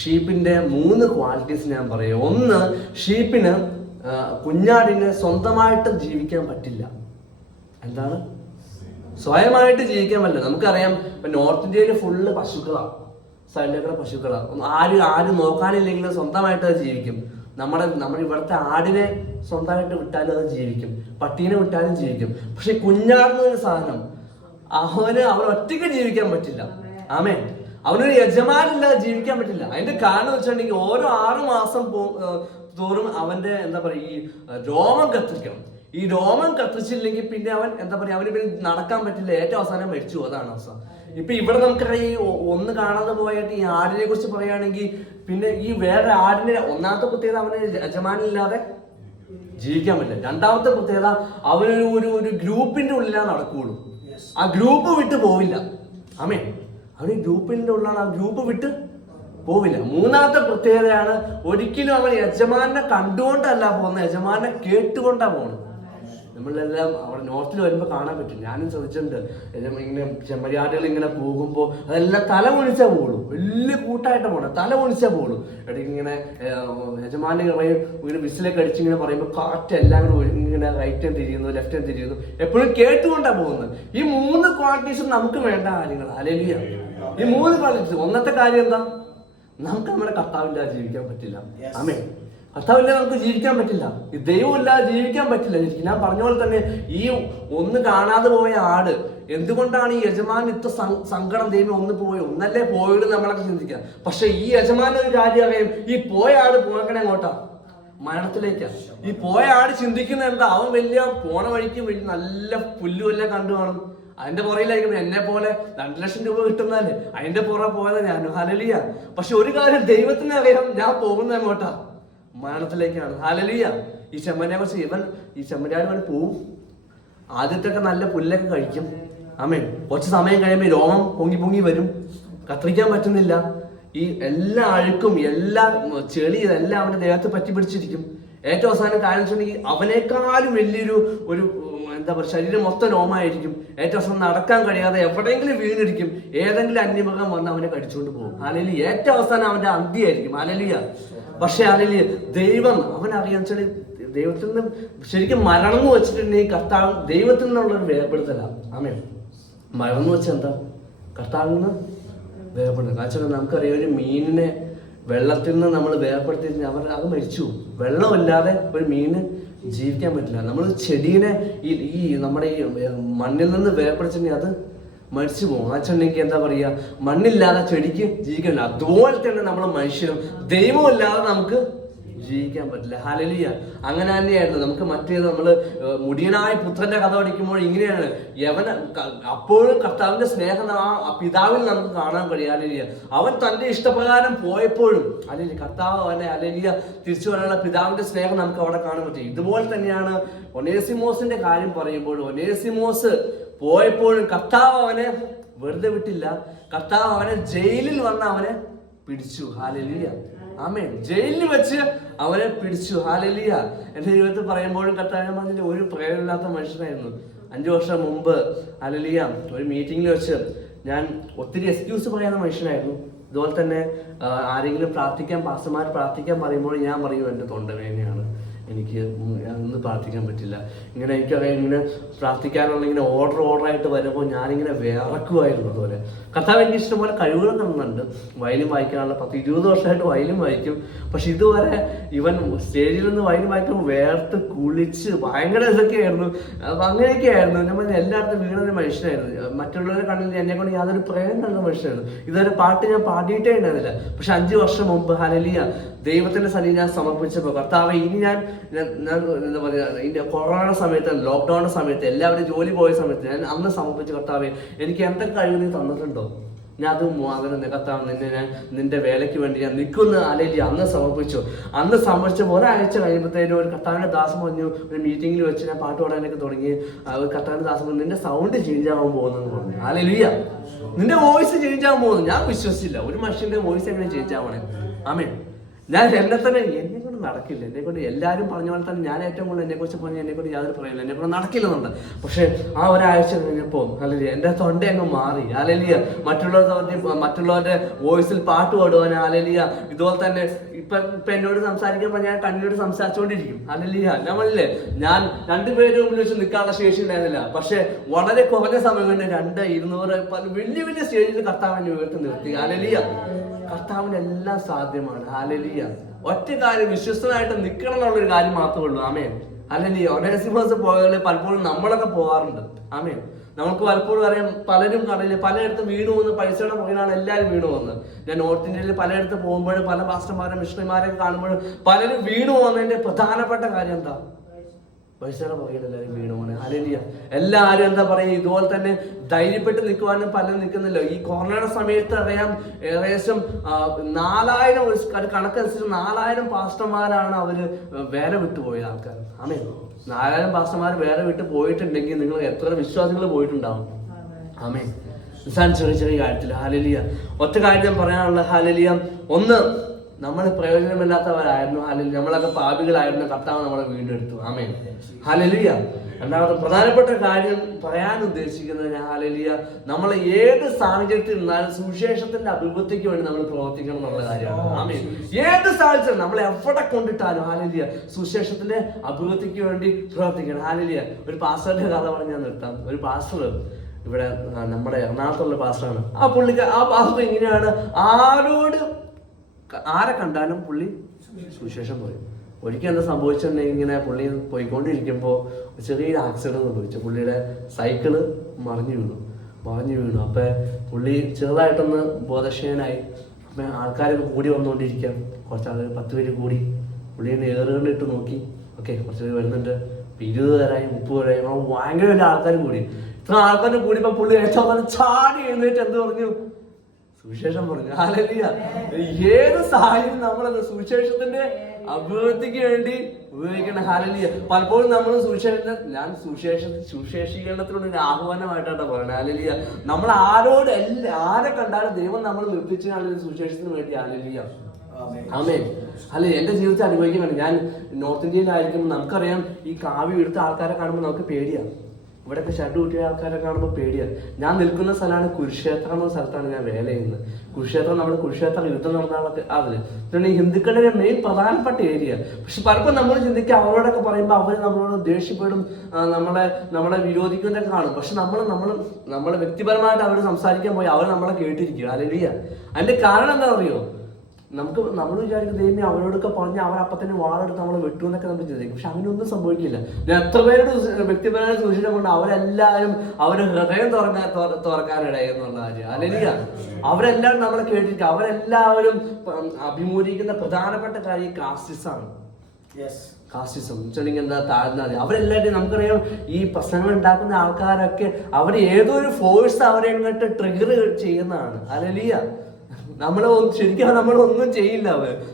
ഷീപ്പിന്റെ 3 ക്വാളിറ്റീസ് ഞാൻ പറയാം. ഒന്ന്, ഷീപ്പിന് കുഞ്ഞാടിന് സ്വന്തമായിട്ട് ജീവിക്കാൻ പറ്റില്ല. എന്താണ്? സ്വയമായിട്ട് ജീവിക്കാൻ പറ്റില്ല. നമുക്കറിയാം ഇപ്പൊ നോർത്ത് ഇന്ത്യയിൽ ഫുള്ള് പശുക്കളാണ്, സൈഡിലേക്കുള്ള പശുക്കളാണ്. ആരും നോക്കാനില്ലെങ്കിലും സ്വന്തമായിട്ട് അത് ജീവിക്കും. നമ്മുടെ ഇവിടുത്തെ ആടിനെ സ്വന്തമായിട്ട് വിട്ടാലും അത് ജീവിക്കും, പട്ടീനെ വിട്ടാലും ജീവിക്കും. പക്ഷെ കുഞ്ഞാടുന്ന ഒരു സാധനം അവൻ ഒറ്റയ്ക്ക് ജീവിക്കാൻ പറ്റില്ല. ആമേ. അവനൊരു യജമാനില്ലാതെ ജീവിക്കാൻ പറ്റില്ല. അതിന്റെ കാരണം വെച്ചിട്ടുണ്ടെങ്കിൽ ഓരോ 6 മാസം തോറും അവന്റെ എന്താ പറയുക ഈ രോമം കത്തിരിക്കണം. ഈ രോമം കത്തിച്ചില്ലെങ്കിൽ പിന്നെ അവൻ എന്താ പറയുക അവന് പിന്നെ നടക്കാൻ പറ്റില്ല. ഏറ്റവും അവസാനം മരിച്ചു. അതാണ് അവസ്ഥ. ഇപ്പൊ ഇവിടെ നമുക്കറിയാം ഈ ഒന്ന് കാണാതെ പോയിട്ട് ഈ ആടിനെ കുറിച്ച് പറയുകയാണെങ്കിൽ പിന്നെ ഈ വേറെ ആടിന്റെ ഒന്നാമത്തെ പ്രത്യേകത അവന് യജമാനില്ലാതെ ജീവിക്കാൻ പറ്റില്ല. രണ്ടാമത്തെ പ്രത്യേകത അവനൊരു ഗ്രൂപ്പിന്റെ ഉള്ളിലാണ് നടക്കുകയുള്ളൂ. ആ ഗ്രൂപ്പ് വിട്ട് പോവില്ല. ആമേ. അവന് ഗ്രൂപ്പിന്റെ ഉള്ളിലാണ്, ആ ഗ്രൂപ്പ് വിട്ട് പോവില്ല. മൂന്നാമത്തെ പ്രത്യേകതയാണ് ഒരിക്കലും അവൻ യജമാനെ കണ്ടുകൊണ്ടല്ല പോകുന്നത്, യജമാനെ കേട്ടുകൊണ്ടാ പോകുന്നത്. നമ്മളെല്ലാം അവിടെ നോർത്തിൽ വരുമ്പോൾ കാണാൻ പറ്റും. ഞാനും ശ്രദ്ധിച്ചിട്ടുണ്ട്. ഇങ്ങനെ ചെമ്മരിയാടുകൾ ഇങ്ങനെ പോകുമ്പോൾ അതെല്ലാം തല മുണിച്ചാൽ പോകുള്ളൂ. വലിയ കൂട്ടായിട്ട് പോകണം, തല മുണിച്ചാൽ പോകുള്ളൂ. ഇടയ്ക്ക് ഇങ്ങനെ യജമാനെ ഇങ്ങനെ വിസിലൊക്കെ അടിച്ചിങ്ങനെ പറയുമ്പോൾ കാറ്റ് എല്ലാം കൂടെ ഇങ്ങനെ റൈറ്റ് ഹാൻഡ് തിരിയുന്നു, ലെഫ്റ്റ് ഹാൻഡ് തിരിയുന്നു. എപ്പോഴും കേട്ടുകൊണ്ടാണ് പോകുന്നത്. ഈ 3 ക്വാളിറ്റീസും നമുക്ക് വേണ്ട കാര്യങ്ങൾ. ഹല്ലേലൂയ. ഈ 3 ക്വാളിറ്റീസ്. ഒന്നത്തെ കാര്യം എന്താ? നമുക്ക് നമ്മുടെ കർത്താവില്ലാതെ ജീവിക്കാൻ പറ്റില്ല. ആമേൻ. കർത്താവില്ലാതെ നമുക്ക് ജീവിക്കാൻ പറ്റില്ല. ഈ ദൈവമില്ലാതെ ജീവിക്കാൻ പറ്റില്ല. ഞാൻ പറഞ്ഞ പോലെ തന്നെ ഈ ഒന്ന് കാണാതെ പോയ ആട് എന്തുകൊണ്ടാണ് ഈ യജമാൻ ഇത്ര സങ്കടം? ദൈവം ഒന്ന് പോയി, ഒന്നല്ലേ പോയത് നമ്മളൊക്കെ ചിന്തിക്കാം. പക്ഷെ ഈ യജമാൻ ഒരു കാര്യം അറിയാം, ഈ പോയ ആട് പോകണേ എങ്ങോട്ടാ? മരണത്തിലേക്കാ. ഈ പോയ ആട് ചിന്തിക്കുന്ന എന്താ? അവൻ വലിയ പോണ വഴിക്ക് നല്ല പുല്ലുമെല്ലാം കണ്ടു കാണും. അതിന്റെ പുറയിലായിരിക്കും എന്നെ പോലെ 2 ലക്ഷം രൂപ കിട്ടുന്നാല് അതിന്റെ പുറകെ പോയത് ഞാൻ. ഹല്ലേലൂയ. പക്ഷെ ഒരു കാര്യം ദൈവത്തിന് അറിയാം, ഞാൻ പോകുന്നത് എങ്ങോട്ടാ? മരണത്തിലേക്കാണ്. ഹല്ലേലൂയ. ഈ ചെമ്മരിയെ കുറിച്ച് ഈ ചെമ്മരിയാട് പോവും. ആദ്യത്തൊക്കെ നല്ല പുല്ലൊക്കെ കഴിക്കും. ആമേൻ. കുറച്ച് സമയം കഴിയുമ്പോൾ രോമം പൊങ്ങി വരും, കത്തിരിക്കാൻ പറ്റുന്നില്ല. ഈ എല്ലാ അഴുക്കും എല്ലാ ചെളി ഇതെല്ലാം അവന്റെ ദേഹത്ത് പറ്റി പിടിച്ചിരിക്കും. ഏറ്റവും അവസാനം കാര്യം വെച്ചിട്ടുണ്ടെങ്കിൽ അവനേക്കാളും വലിയൊരു എന്താ പറയുക ശരീരം മൊത്തം രോമായിരിക്കും. ഏറ്റവും അവസാനം നടക്കാൻ കഴിയാതെ എവിടെയെങ്കിലും വീണിരിക്കും. ഏതെങ്കിലും അന്യമൃഗം വന്ന് അവനെ കടിച്ചുകൊണ്ട് പോകും. ഹല്ലേലൂയ. ഏറ്റവും അവസാനം അവന്റെ അന്ത്യമായിരിക്കും. ഹല്ലേലൂയ. പക്ഷെ ഹല്ലേലൂയ ദൈവം അവനറിയാൻ വെച്ചാൽ ദൈവത്തിൽ നിന്ന് ശരിക്കും മരണം എന്ന് വെച്ചിട്ടുണ്ടെങ്കിൽ കർത്താവ് ദൈവത്തിൽ നിന്നുള്ളൊരു വേർപെടുത്തലാണ്. ആമേൻ. മരണം എന്ന് വെച്ചാൽ എന്താ? കർത്താവിൽ നിന്ന് വേർപെടുത്തൽ. കാരണം നമുക്കറിയാം ഒരു മീനിനെ വെള്ളത്തിൽ നിന്ന് നമ്മൾ വേർപ്പെടുത്തി അത് മരിച്ചു. വെള്ളമില്ലാതെ ഒരു മീന് ജീവിക്കാൻ പറ്റില്ല. നമ്മൾ ചെടീനെ ഈ നമ്മുടെ ഈ മണ്ണിൽ നിന്ന് വേർപ്പെടുത്തിട്ടുണ്ടെങ്കിൽ അത് മരിച്ചു പോകും. വെച്ചിട്ടുണ്ടെങ്കിൽ എന്താ പറയുക, മണ്ണില്ലാതെ ചെടിക്ക് ജീവിക്കില്ല. അതുപോലെ തന്നെ നമ്മൾ മനുഷ്യരും ദൈവമില്ലാതെ നമുക്ക് ജീവിക്കാൻ പറ്റില്ല. ഹല്ലേലൂയ. അങ്ങനെ തന്നെയായിരുന്നു നമുക്ക് നമ്മള് മുടിയനായ പുത്രന്റെ കഥ പഠിക്കുമ്പോൾ ഇങ്ങനെയാണ്. അപ്പോഴും കർത്താവിന്റെ സ്നേഹം ആ പിതാവിൽ നമുക്ക് കാണാൻ കഴിയും. ഹല്ലേലൂയ. അവൻ തന്റെ ഇഷ്ടപ്രകാരം പോയപ്പോഴും അല്ലെങ്കിൽ കർത്താവ് അവനെ ഹല്ലേലൂയ തിരിച്ചു വരാനുള്ള പിതാവിന്റെ സ്നേഹം നമുക്ക് അവിടെ കാണാൻ പറ്റും. ഇതുപോലെ തന്നെയാണ് ഒനേസിമോസിന്റെ കാര്യം പറയുമ്പോൾ ഒനേസിമോസ് പോയപ്പോഴും കർത്താവ് അവനെ വെറുതെ വിട്ടില്ല. കർത്താവ് അവനെ ജയിലിൽ വന്ന് അവനെ പിടിച്ചു. ഹല്ലേലൂയ. ആമേൻ. ജയിലിൽ വെച്ച് അവനെ പിടിച്ചു. ഹല്ലേലൂയ. എന്റെ ജീവിതത്തിൽ പറയുമ്പോഴും കർത്താവ് പറഞ്ഞിട്ട് ഒരു പ്രയോജനമില്ലാത്ത മനുഷ്യനായിരുന്നു. 5 വർഷം മുമ്പ് ഹല്ലേലൂയ ഒരു മീറ്റിംഗിൽ വെച്ച് ഞാൻ ഒത്തിരി എക്സ്ക്യൂസ് പറയാത്ത മനുഷ്യനായിരുന്നു. ഇതുപോലെ തന്നെ ആരെങ്കിലും പാസ്റ്റർമാർ പ്രാർത്ഥിക്കാൻ പറയുമ്പോൾ ഞാൻ പറയും എൻ്റെ തൊണ്ടവേദനയാണ്, എനിക്ക് ഇന്ന് പ്രാർത്ഥിക്കാൻ പറ്റില്ല. ഇങ്ങനെ എനിക്കറിയാം, ഇങ്ങനെ പ്രാർത്ഥിക്കാനുള്ള ഇങ്ങനെ ഓർഡറായിട്ട് വരുമ്പോൾ ഞാനിങ്ങനെ വിറക്കുമായിരുന്നു. അതുപോലെ കർത്താവ് എനിക്ക് ഇഷ്ടംപോലെ കഴിവുകൾ തന്നുണ്ട്. വയലിൻ വായിക്കാനുള്ള 10-20 വർഷമായിട്ട് വയലിൻ വായിക്കും. പക്ഷെ ഇതുവരെ ഇവൻ സ്റ്റേജിൽ നിന്ന് വയലിൻ വായിക്കുമ്പോൾ വേർത്ത് കുളിച്ച് ഭയങ്കര ഇതൊക്കെയായിരുന്നു. അപ്പം അങ്ങനെയൊക്കെയായിരുന്നു. നമ്മൾ എല്ലായിടത്തും വീണൊരു മനുഷ്യനായിരുന്നു. മറ്റുള്ളവരെ കണ്ടില്ല, എന്നെ കൊണ്ട് യാതൊരു പ്രേരണ ഉള്ള മനുഷ്യനായിരുന്നു. ഇതൊരു പാട്ട് ഞാൻ പാടിയിട്ടേ ഉണ്ടായിരുന്നില്ല. പക്ഷെ 5 വർഷം മുമ്പ് ഹല്ലേലൂയ ദൈവത്തിന്റെ സന്നിധി ഞാൻ സമർപ്പിച്ചപ്പോൾ കർത്താവെ ഇനി ഞാൻ എന്താ പറയുക, ഇതിന്റെ കൊറോണ സമയത്ത്, ലോക്ക്ഡൌണിന്റെ സമയത്ത്, എല്ലാവരും ജോലി പോയ സമയത്ത് ഞാൻ അന്ന് സമർപ്പിച്ച കർത്താവെ എനിക്ക് എന്തൊക്കെ കഴിവ് നീ തന്നിട്ടുണ്ടോ, ഞാൻ അത് അങ്ങനെ കർത്താവ് നിന്റെ വേലയ്ക്ക് വേണ്ടി ഞാൻ നിൽക്കുന്ന അല്ലെങ്കിൽ അന്ന് സമർപ്പിച്ചു. അന്ന് സമർപ്പിച്ചപ്പോൾ ഒരാഴ്ച കഴിയുമ്പോഴത്തേനും ഒരു കർത്താവിന്റെ ദാസം പറഞ്ഞു, ഒരു മീറ്റിംഗിൽ വെച്ച് ഞാൻ പാട്ട് പാടാനൊക്കെ തുടങ്ങി. ഒരു കർത്താവിന്റെ ദാസം പറഞ്ഞു, നിന്റെ സൗണ്ട് ചേഞ്ച് ആവാൻ പോകുന്നെന്ന് പറഞ്ഞു. ഹല്ലേലൂയ. നിന്റെ വോയിസ് ചേഞ്ച് ആവാൻ പോകുന്നു. ഞാൻ വിശ്വസിച്ചില്ല ഒരു മനുഷ്യന്റെ വോയിസ് എങ്ങനെ ചേഞ്ച് ആവണേ. ആമേൻ. ഞാൻ എന്നെ കൊണ്ട് നടക്കില്ല, എന്നെ കൊണ്ട് എല്ലാവരും പറഞ്ഞ പോലെ തന്നെ ഞാൻ ഏറ്റവും കൂടുതൽ എന്നെ കുറിച്ച് പറഞ്ഞാൽ എന്നെ കൊണ്ട് യാതൊരു പറയില്ല, എന്നെ കൊണ്ട് നടക്കില്ലെന്നുണ്ട്. പക്ഷെ ആ ഒരാഴ്ച കഴിഞ്ഞപ്പോൾ അല്ലെങ്കിൽ എൻ്റെ തൊണ്ട അങ്ങ് മാറി. ഹല്ലേലൂയ. മറ്റുള്ളവരുടെ വോയിസിൽ പാട്ട് പാടുവാൻ. ഹല്ലേലൂയ. ഇതുപോലെ തന്നെ ഇപ്പൊ എന്നോട് സംസാരിക്കുമ്പോൾ ഞാൻ കണ്ണിനോട് സംസാരിച്ചുകൊണ്ടിരിക്കും. ഹല്ലേലൂയ. നമ്മളില്ലേ, ഞാൻ 2 പേരുടെ മുമ്പിൽ വെച്ച് നിൽക്കാനുള്ള ശേഷി ഉണ്ടായിരുന്നില്ല. പക്ഷെ വളരെ കുറഞ്ഞ സമയം കൊണ്ട് 200-200 വലിയ വലിയ സ്റ്റേജിൽ കർത്താവിനെ ഉയർത്തി നിർത്തി. ഹല്ലേലൂയ. കർത്താവിനെല്ലാം സാധ്യമാണ്. ഹല്ലേലൂയ. ഒറ്റ കാര്യം, വിശ്വസ്തനായിട്ട് നിൽക്കണം എന്നുള്ളൊരു കാര്യം മാത്രമേ ഉള്ളൂ. ആമേൻ. ഹല്ലേലൂയ. ഒനേസിമോസ് പോയാൽ പലപ്പോഴും നമ്മളൊക്കെ പോകാറുണ്ട്. ആമേൻ. നമുക്ക് പലപ്പോഴും അറിയാം, പലരും കടയിൽ പലയിടത്തും വീണു പോകുന്ന പൈസയുടെ പുറകിലാണ് എല്ലാവരും വീണു പോകുന്നത്. ഞാൻ നോർത്ത് ഇന്ത്യയിൽ പലയിടത്ത് പോകുമ്പോഴും പല പാസ്റ്റർമാരും മിഷണറിമാരെയൊക്കെ കാണുമ്പോഴും പലരും വീണു പോകുന്നതിന്റെ പ്രധാനപ്പെട്ട കാര്യം എന്താ? പൈസയുടെ പുറകിൽ എല്ലാവരും വീണു പോകുന്നത്. ഹല്ലേലൂയ. എല്ലാവരും എന്താ പറയുക, ഇതുപോലെ തന്നെ ധൈര്യപ്പെട്ട് നിൽക്കുവാനും പലരും നിൽക്കുന്നില്ല. ഈ കൊറോണയുടെ സമയത്ത് അറിയാം, ഏകദേശം 4000 കണക്കനുസരിച്ച് 4000 പാസ്റ്റർമാരാണ് അവര് വേല വിട്ടുപോയ ആൾക്കാർ. ആമേൻ. 4000 പാസ്റ്റർമാർ വേല വിട്ട് പോയിട്ടുണ്ടെങ്കിൽ നിങ്ങൾ എത്ര വിശ്വാസികൾ പോയിട്ടുണ്ടാവും. ആമേൻ. ചെറിയ ചെറിയ കാര്യത്തിൽ. ഹല്ലേലൂയ. ഒറ്റ കാര്യം ഞാൻ പറയാനുള്ള. ഹല്ലേലൂയ. ഒന്ന്, നമ്മൾ പ്രയോജനമില്ലാത്തവരായിരുന്നു. ഹല്ലേലൂയ. നമ്മളൊക്കെ പാപികളായിരുന്നു. കർത്താവ് നമ്മളെ വീണ്ടെടുത്തു. ആമേൻ. ഹല്ലേലൂയ. രണ്ടാമത്തെ പ്രധാനപ്പെട്ട കാര്യം പറയാൻ ഉദ്ദേശിക്കുന്നത്, ഹല്ലേലൂയ, നമ്മൾ ഏത് സാഹചര്യത്തിൽ നിന്നാലും സുവിശേഷത്തിന്റെ അഭിവൃദ്ധിക്ക് വേണ്ടി നമ്മൾ പ്രവർത്തിക്കണം എന്നുള്ള കാര്യമാണ്. ആമേൻ. ഏത് സാഹചര്യം നമ്മൾ എവിടെ കൊണ്ടിട്ടാലും ഹല്ലേലൂയ സുവിശേഷത്തിന്റെ അഭിവൃദ്ധിക്ക് വേണ്ടി പ്രവർത്തിക്കണം. ഹല്ലേലൂയ. ഒരു പാസ്റ്ററുടെ കഥ പറഞ്ഞ് ഞാൻ നിർത്താം. ഒരു പാസ്റ്റർ ഇവിടെ നമ്മുടെ എറണാകുളത്തുള്ള പാസ്റ്ററാണ്. ആ പാസ്റ്റർ ഇങ്ങനെയാണ്, ആരെ കണ്ടാലും പുള്ളി സുവിശേഷം പറയും. ഒരിക്കൽ എന്താ സംഭവിച്ചിട്ടുണ്ടെങ്കിൽ, ഇങ്ങനെ പുള്ളി പോയിക്കൊണ്ടിരിക്കുമ്പോൾ ചെറിയൊരു ആക്സിഡന്റ് സംഭവിച്ചു. പുള്ളിയുടെ സൈക്കിള് മറിഞ്ഞു വീണു. അപ്പൊ പുള്ളി ചെറുതായിട്ടൊന്ന് ബോധക്ഷയനായി. അപ്പൊ ആൾക്കാരൊക്കെ കൂടി വന്നുകൊണ്ടിരിക്കാം. കുറച്ച് ആളുകൾ 10 പേര് കൂടി പുള്ളിയെ ഏറുകളിട്ട് നോക്കി. ഓക്കെ, കുറച്ച് പേര് വരുന്നുണ്ട്. 20 പേരായി, 30 പേരായി. ഭയങ്കര വലിയ ആൾക്കാർ കൂടി. ഇത്ര ആൾക്കാർ കൂടിയപ്പോ പുള്ളി ഏറ്റവും ചാടി എഴുന്നേറ്റ് എന്ത് പറഞ്ഞു? സുവിശേഷം പറഞ്ഞു. ഹല്ലേലൂയ. ഏത് സാഹചര്യം നമ്മളത് സുവിശേഷത്തിന്റെ അഭിവൃദ്ധിക്ക് വേണ്ടി ഉപയോഗിക്കണം. ഹല്ലേലൂയ. പലപ്പോഴും നമ്മൾ സുവിശേഷീകരണത്തിലൂടെ ഒരു ആഹ്വാനമായിട്ടാണ് പറയുന്നത്. ഹല്ലേലൂയ. നമ്മൾ ആരെ കണ്ടാലും ദൈവം നമ്മൾ നിർത്തിച്ചു കാണുന്ന സുവിശേഷത്തിന് വേണ്ടി. ഹല്ലേലൂയ. ആമേൻ. അല്ലെ, എന്റെ ജീവിതത്തിൽ അനുഭവിക്കുന്നുണ്ട്. ഞാൻ നോർത്ത് ഇന്ത്യയിലായിരിക്കുമ്പോൾ നമുക്കറിയാം, ഈ കാവ്യം എടുത്ത ആൾക്കാരെ കാണുമ്പോൾ നമുക്ക് പേടിയാണ്. ഇവിടെയൊക്കെ ഷഡ് കൂട്ടിയ ആൾക്കാരെ കാണുമ്പോൾ പേടിയാണ്. ഞാൻ നിൽക്കുന്ന സ്ഥലമാണ് കുരുക്ഷേത്രം എന്ന സ്ഥലത്താണ് ഞാൻ വേല ചെയ്യുന്നത്. കുരുക്ഷേത്രം, നമ്മുടെ കുരുക്ഷേത്ര യുദ്ധം നടന്ന അതിൽ ഈ ഹിന്ദുക്കളുടെ മെയിൻ പ്രധാനപ്പെട്ട ഏരിയ. പക്ഷെ പലപ്പോഴും നമ്മൾ ചിന്തിക്കുക, അവരോടൊക്കെ പറയുമ്പോൾ അവർ നമ്മളോട് ദേഷ്യപ്പെടും, നമ്മളെ വിരോധിക്കുന്നതൊക്കെ കാണും. പക്ഷെ നമ്മൾ വ്യക്തിപരമായിട്ട് അവർ സംസാരിക്കാൻ പോയി അവർ നമ്മളെ കേട്ടിരിക്കുക. ഹല്ലേലൂയ. അതിന്റെ കാരണം എന്താ അറിയോ? നമ്മൾ വിചാരിക്കും ദൈവമേ അവരോടൊക്കെ പറഞ്ഞ് അവർ അപ്പം തന്നെ വാളെടുത്ത് നമ്മൾ വെട്ടുമെന്നൊക്കെ നമ്മൾ ചിന്തിക്കും. പക്ഷെ അങ്ങനെയൊന്നും സംഭവിക്കില്ല. ഞാൻ എത്ര പേരുടെ വ്യക്തിപരമായ സൂചന കൊണ്ട് അവരെല്ലാവരും അവരുടെ ഹൃദയം തുറക്കാനിടയായി എന്നുള്ള കാര്യം. അല്ലെങ്കിൽ അവരെല്ലാവരും നമ്മളെ കേട്ടിരിക്കും. അവരെല്ലാവരും അഭിമുഖീകരിക്കുന്ന പ്രധാനപ്പെട്ട കാര്യം കാസ്റ്റിസമാണ്. കാസ്റ്റിസം വെച്ചിട്ടുണ്ടെങ്കിൽ എന്താ, താഴ്ന്നത്. അവരെല്ലാവരും നമുക്കറിയാം, ഈ പ്രശ്നങ്ങൾ ഉണ്ടാക്കുന്ന ആൾക്കാരൊക്കെ അവർ ഏതോ ഒരു ഫോഴ്സ് അവരെ ഇങ്ങോട്ട് ട്രിഗർ ചെയ്യുന്നതാണ്. ഹല്ലേലൂയ. ശരിക്കും നമ്മളൊന്നും ചെയ്യില്ല.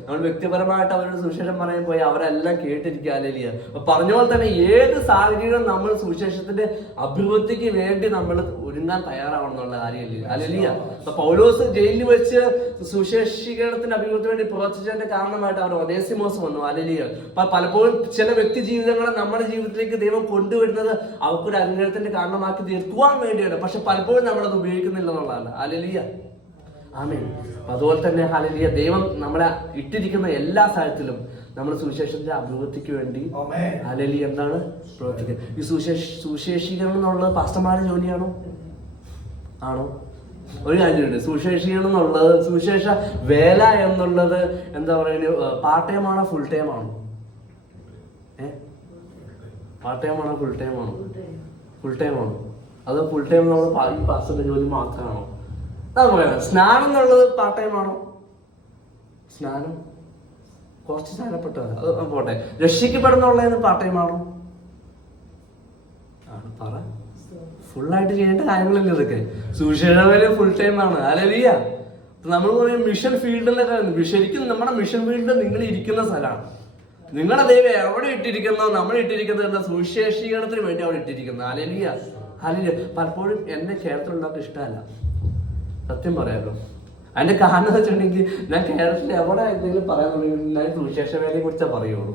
നമ്മൾ വ്യക്തിപരമായിട്ട് അവരോട് സുവിശേഷം പറയാൻ പോയി അവരെല്ലാം കേട്ടിരിക്കുക. ഹല്ലേലൂയ. അപ്പൊ പറഞ്ഞ പോലെ തന്നെ ഏത് സാഹചര്യവും നമ്മൾ സുവിശേഷത്തിന്റെ അഭിവൃദ്ധിക്ക് വേണ്ടി നമ്മൾ ഒരുങ്ങാൻ തയ്യാറാവണം എന്നുള്ള കാര്യമില്ല. ഹല്ലേലൂയ. അപ്പൊ പൗലോസ് ജയിലിൽ വെച്ച് സുവിശേഷീകരണത്തിന്റെ അഭിവൃദ്ധിക്ക് വേണ്ടി പ്രവർത്തിച്ചതിന്റെ കാരണമായിട്ട് അവർ ഒനേസിമോസ് വന്നു. ഹല്ലേലൂയ. പലപ്പോഴും ചില വ്യക്തി ജീവിതങ്ങളെ നമ്മുടെ ജീവിതത്തിലേക്ക് ദൈവം കൊണ്ടുവരുന്നത് അവർക്കൊരു അനുഗ്രഹത്തിന്റെ കാരണമാക്കി തീർക്കുവാൻ വേണ്ടിയാണ്. പക്ഷെ പലപ്പോഴും നമ്മളത് ഉപയോഗിക്കുന്നില്ല എന്നുള്ളതാണ്. ഹല്ലേലൂയ. ആമേൻ. അതുപോലെ തന്നെ ഹല്ലേലൂയ, ദൈവം നമ്മളെ ഇട്ടിരിക്കുന്ന എല്ലാ സ്ഥലത്തിലും നമ്മൾ സുവിശേഷത്തിന്റെ അഭിവൃദ്ധിക്ക് വേണ്ടി ഹല്ലേലൂയ എന്താണ് പ്രവർത്തിക്കുക. ഈ സുവിശേഷീകരണം എന്നുള്ളത് പാസ്റ്റർമാരുടെ ജോലിയാണോ? ആണോ? ഒരു കാര്യമുണ്ട്, സുവിശേഷീകരണം എന്നുള്ളത്, സുവിശേഷ വേല എന്നുള്ളത് എന്താ പറയുക, പാർട്ട് ടൈം ആണോ ഫുൾ ടൈം ആണോ? പാർട്ട് ടൈം ആണോ ഫുൾ ടൈം ആണോ? ഫുൾ ടൈം ആണോ? അതോ ഫുൾ ടൈം നമ്മൾ ഈ പാസ്റ്ററിന്റെ ജോലി മാത്രമാണോ? പറയാം. സ്നാനം എന്നുള്ളത് പാർട്ട് ടൈം ആണോ? സ്നാനം കുറച്ച് സ്നാനപ്പെട്ടത് അത് പോട്ടെ. രക്ഷിക്കപ്പെടുന്നുള്ളതിന് പാർട്ട് ടൈം ആണോ? പറ. ഫുള്ളായിട്ട് ചെയ്യേണ്ട കാര്യങ്ങളില്ല ഇതൊക്കെ. സുവിശേഷ ഫുൾ ടൈം ആണ്. ഹല്ലേലൂയ. നമ്മൾ പറയും മിഷൻ ഫീൽഡിലൊക്കെ, ശരിക്കും നമ്മുടെ മിഷൻ ഫീൽഡ് നിങ്ങൾ ഇരിക്കുന്ന സ്ഥലമാണ്. നിങ്ങളുടെ ദൈവം എവിടെ ഇട്ടിരിക്കുന്നോ, നമ്മൾ ഇട്ടിരിക്കുന്നത് സുവിശേഷീകരണത്തിന് വേണ്ടി അവിടെ ഇട്ടിരിക്കുന്നത്. ഹല്ലേലൂയ. ഹല്ലേലൂയ. പലപ്പോഴും എന്നെ കേരളത്തിലുണ്ടാക്കാൻ ഇഷ്ടമല്ല, സത്യം പറയാമല്ലോ. അതിന്റെ കാരണം എന്ന് വെച്ചിട്ടുണ്ടെങ്കിൽ ഞാൻ കേരളത്തിൽ എവിടെ എന്തെങ്കിലും പറയാൻ തുടങ്ങി ഞാൻ സുവിശേഷ വേലയെ കുറിച്ചാ പറയുള്ളൂ.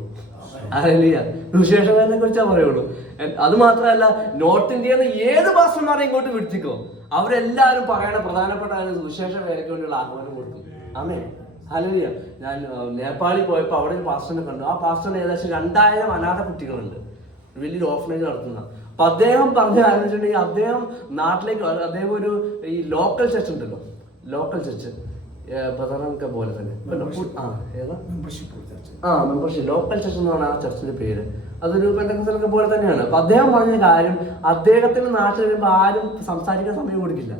ഹല്ലേലൂയ. സുവിശേഷ വേലയെ കുറിച്ചാ പറയുള്ളൂ. അത് മാത്രമല്ല, നോർത്ത് ഇന്ത്യയിൽ നിന്ന് ഏത് പാസ്റ്റർമാരെ ഇങ്ങോട്ട് വിളിച്ചിക്കോ അവരെല്ലാവരും പറയണ പ്രധാനപ്പെട്ട സുവിശേഷ വേലയ്ക്ക് വേണ്ടിയുള്ള ആഹ്വാനം കൊടുക്കും. ആമേൻ. ഹല്ലേലൂയ. ഞാൻ നേപ്പാളിൽ പോയപ്പോൾ അവിടെ ഒരു പാസ്റ്ററിനെ കണ്ടു. ആ പാസ്റ്ററിന് ഏകദേശം 2000 അനാഥ കുട്ടികളുണ്ട്, വലിയൊരു ഓഫനേജ് നടത്തുന്ന. അപ്പൊ അദ്ദേഹം പറഞ്ഞ ആലോചിച്ചിട്ടുണ്ടെങ്കിൽ അദ്ദേഹം നാട്ടിലേക്ക്, അദ്ദേഹം ഒരു ഈ ലോക്കൽ ചർച്ച് ഉണ്ടല്ലോ, ലോക്കൽ ചർച്ച് ബദറൊക്കെ പോലെ തന്നെ മെമ്പർഷിപ്പ് ലോക്കൽ ചർച്ച് എന്നാണ് ആ ചർച്ചിന്റെ പേര്. അതൊരു പെന്തക്കോസ്തലൊക്കെ പോലെ തന്നെയാണ്. അപ്പൊ അദ്ദേഹം പറഞ്ഞ കാര്യം, അദ്ദേഹത്തിന്റെ നാട്ടിൽ വരുമ്പോൾ ആരും സംസാരിക്കാൻ സമയം കൊടുക്കില്ല.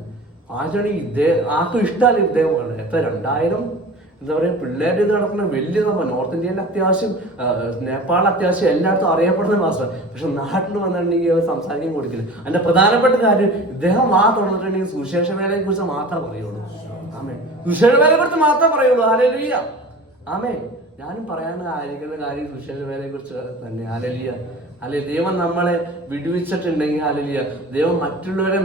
ആചാണെങ്കിൽ ആർക്കും ഇഷ്ടമല്ല ഇദ്ദേഹം പറഞ്ഞത്. എത്ര 2000 എന്താ പറയുക, പിള്ളേരുടെ ഇത് നടക്കുന്ന വലിയ സംഭവം. നോർത്ത് ഇന്ത്യയിൽ അത്യാവശ്യം, നേപ്പാളിൽ അത്യാവശ്യം എല്ലായിടത്തും അറിയപ്പെടുന്ന മാസ്റ്റർ. പക്ഷെ നാട്ടിൽ വന്നിട്ടുണ്ടെങ്കിൽ അവർ സംസാരിക്കാൻ കൊടുക്കില്ല. അതിന്റെ പ്രധാനപ്പെട്ട കാര്യം, ഇദ്ദേഹം തുറന്നിട്ടുണ്ടെങ്കിൽ സുവിശേഷ വേലയെ കുറിച്ച് മാത്രമേ പറയുള്ളൂ. ആമേ. സുവിശേഷ വേലയെ കുറിച്ച് മാത്രമേ പറയുള്ളൂ. ഹല്ലേലൂയ. ആമേ. ഞാനും പറയാൻ ആയിരിക്കുന്ന കാര്യം സുവിശേഷ വേലയെ കുറിച്ച് തന്നെ. ഹല്ലേലൂയ. അല്ലെ, ദൈവം നമ്മളെ വിടുവിച്ചിട്ടുണ്ടെങ്കിൽ ഹല്ലേലൂയ, ദൈവം മറ്റുള്ളവരെ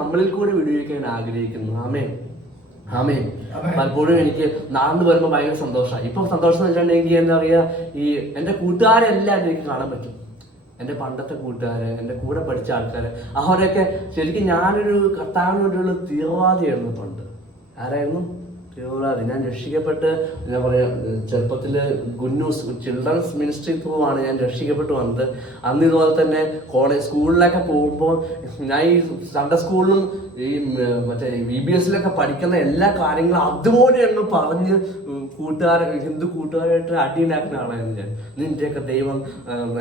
നമ്മളിൽ കൂടി വിടുവിക്കാൻ ആഗ്രഹിക്കുന്നു. ആമേ. ആമേൻ. പലപ്പോഴും എനിക്ക് നടന്നു വരുമ്പോൾ ഭയങ്കര സന്തോഷമാണ്. ഇപ്പൊ സന്തോഷം എന്ന് വെച്ചിട്ടുണ്ടെങ്കിൽ എന്താ പറയുക, ഈ എൻ്റെ കൂട്ടുകാരെല്ലാം എനിക്ക് കാണാൻ പറ്റും. എൻ്റെ പണ്ടത്തെ കൂട്ടുകാര്, എൻ്റെ കൂടെ പഠിച്ച ആൾക്കാര്, അവരൊക്കെ ശരിക്കും ഞാനൊരു കർത്താവിന് വേണ്ടിയുള്ള തീവ്രവാദിയായിരുന്നു പണ്ട്. ആരായിരുന്നു? തീവ്രവാദി. ഞാൻ രക്ഷിക്കപ്പെട്ട് എന്താ പറയാ, ചെറുപ്പത്തില് good news children's ministry through ആണ് ഞാൻ രക്ഷിക്കപ്പെട്ട് വന്നത്. അന്ന് ഇതുപോലെ തന്നെ കോളേജ് സ്കൂളിലൊക്കെ പോകുമ്പോൾ ഞാൻ ഈ സൺഡേ സ്കൂളിലും ഈ മറ്റേ VBSലൊക്കെ പഠിക്കുന്ന എല്ലാ കാര്യങ്ങളും അതുപോലെയാണ് പറഞ്ഞ് ഹിന്ദു കൂട്ടുകാരായിട്ട് അടിയുണ്ടാക്കുന്ന ആളായിരുന്നു ഞാൻ. നിന്റെയൊക്കെ ദൈവം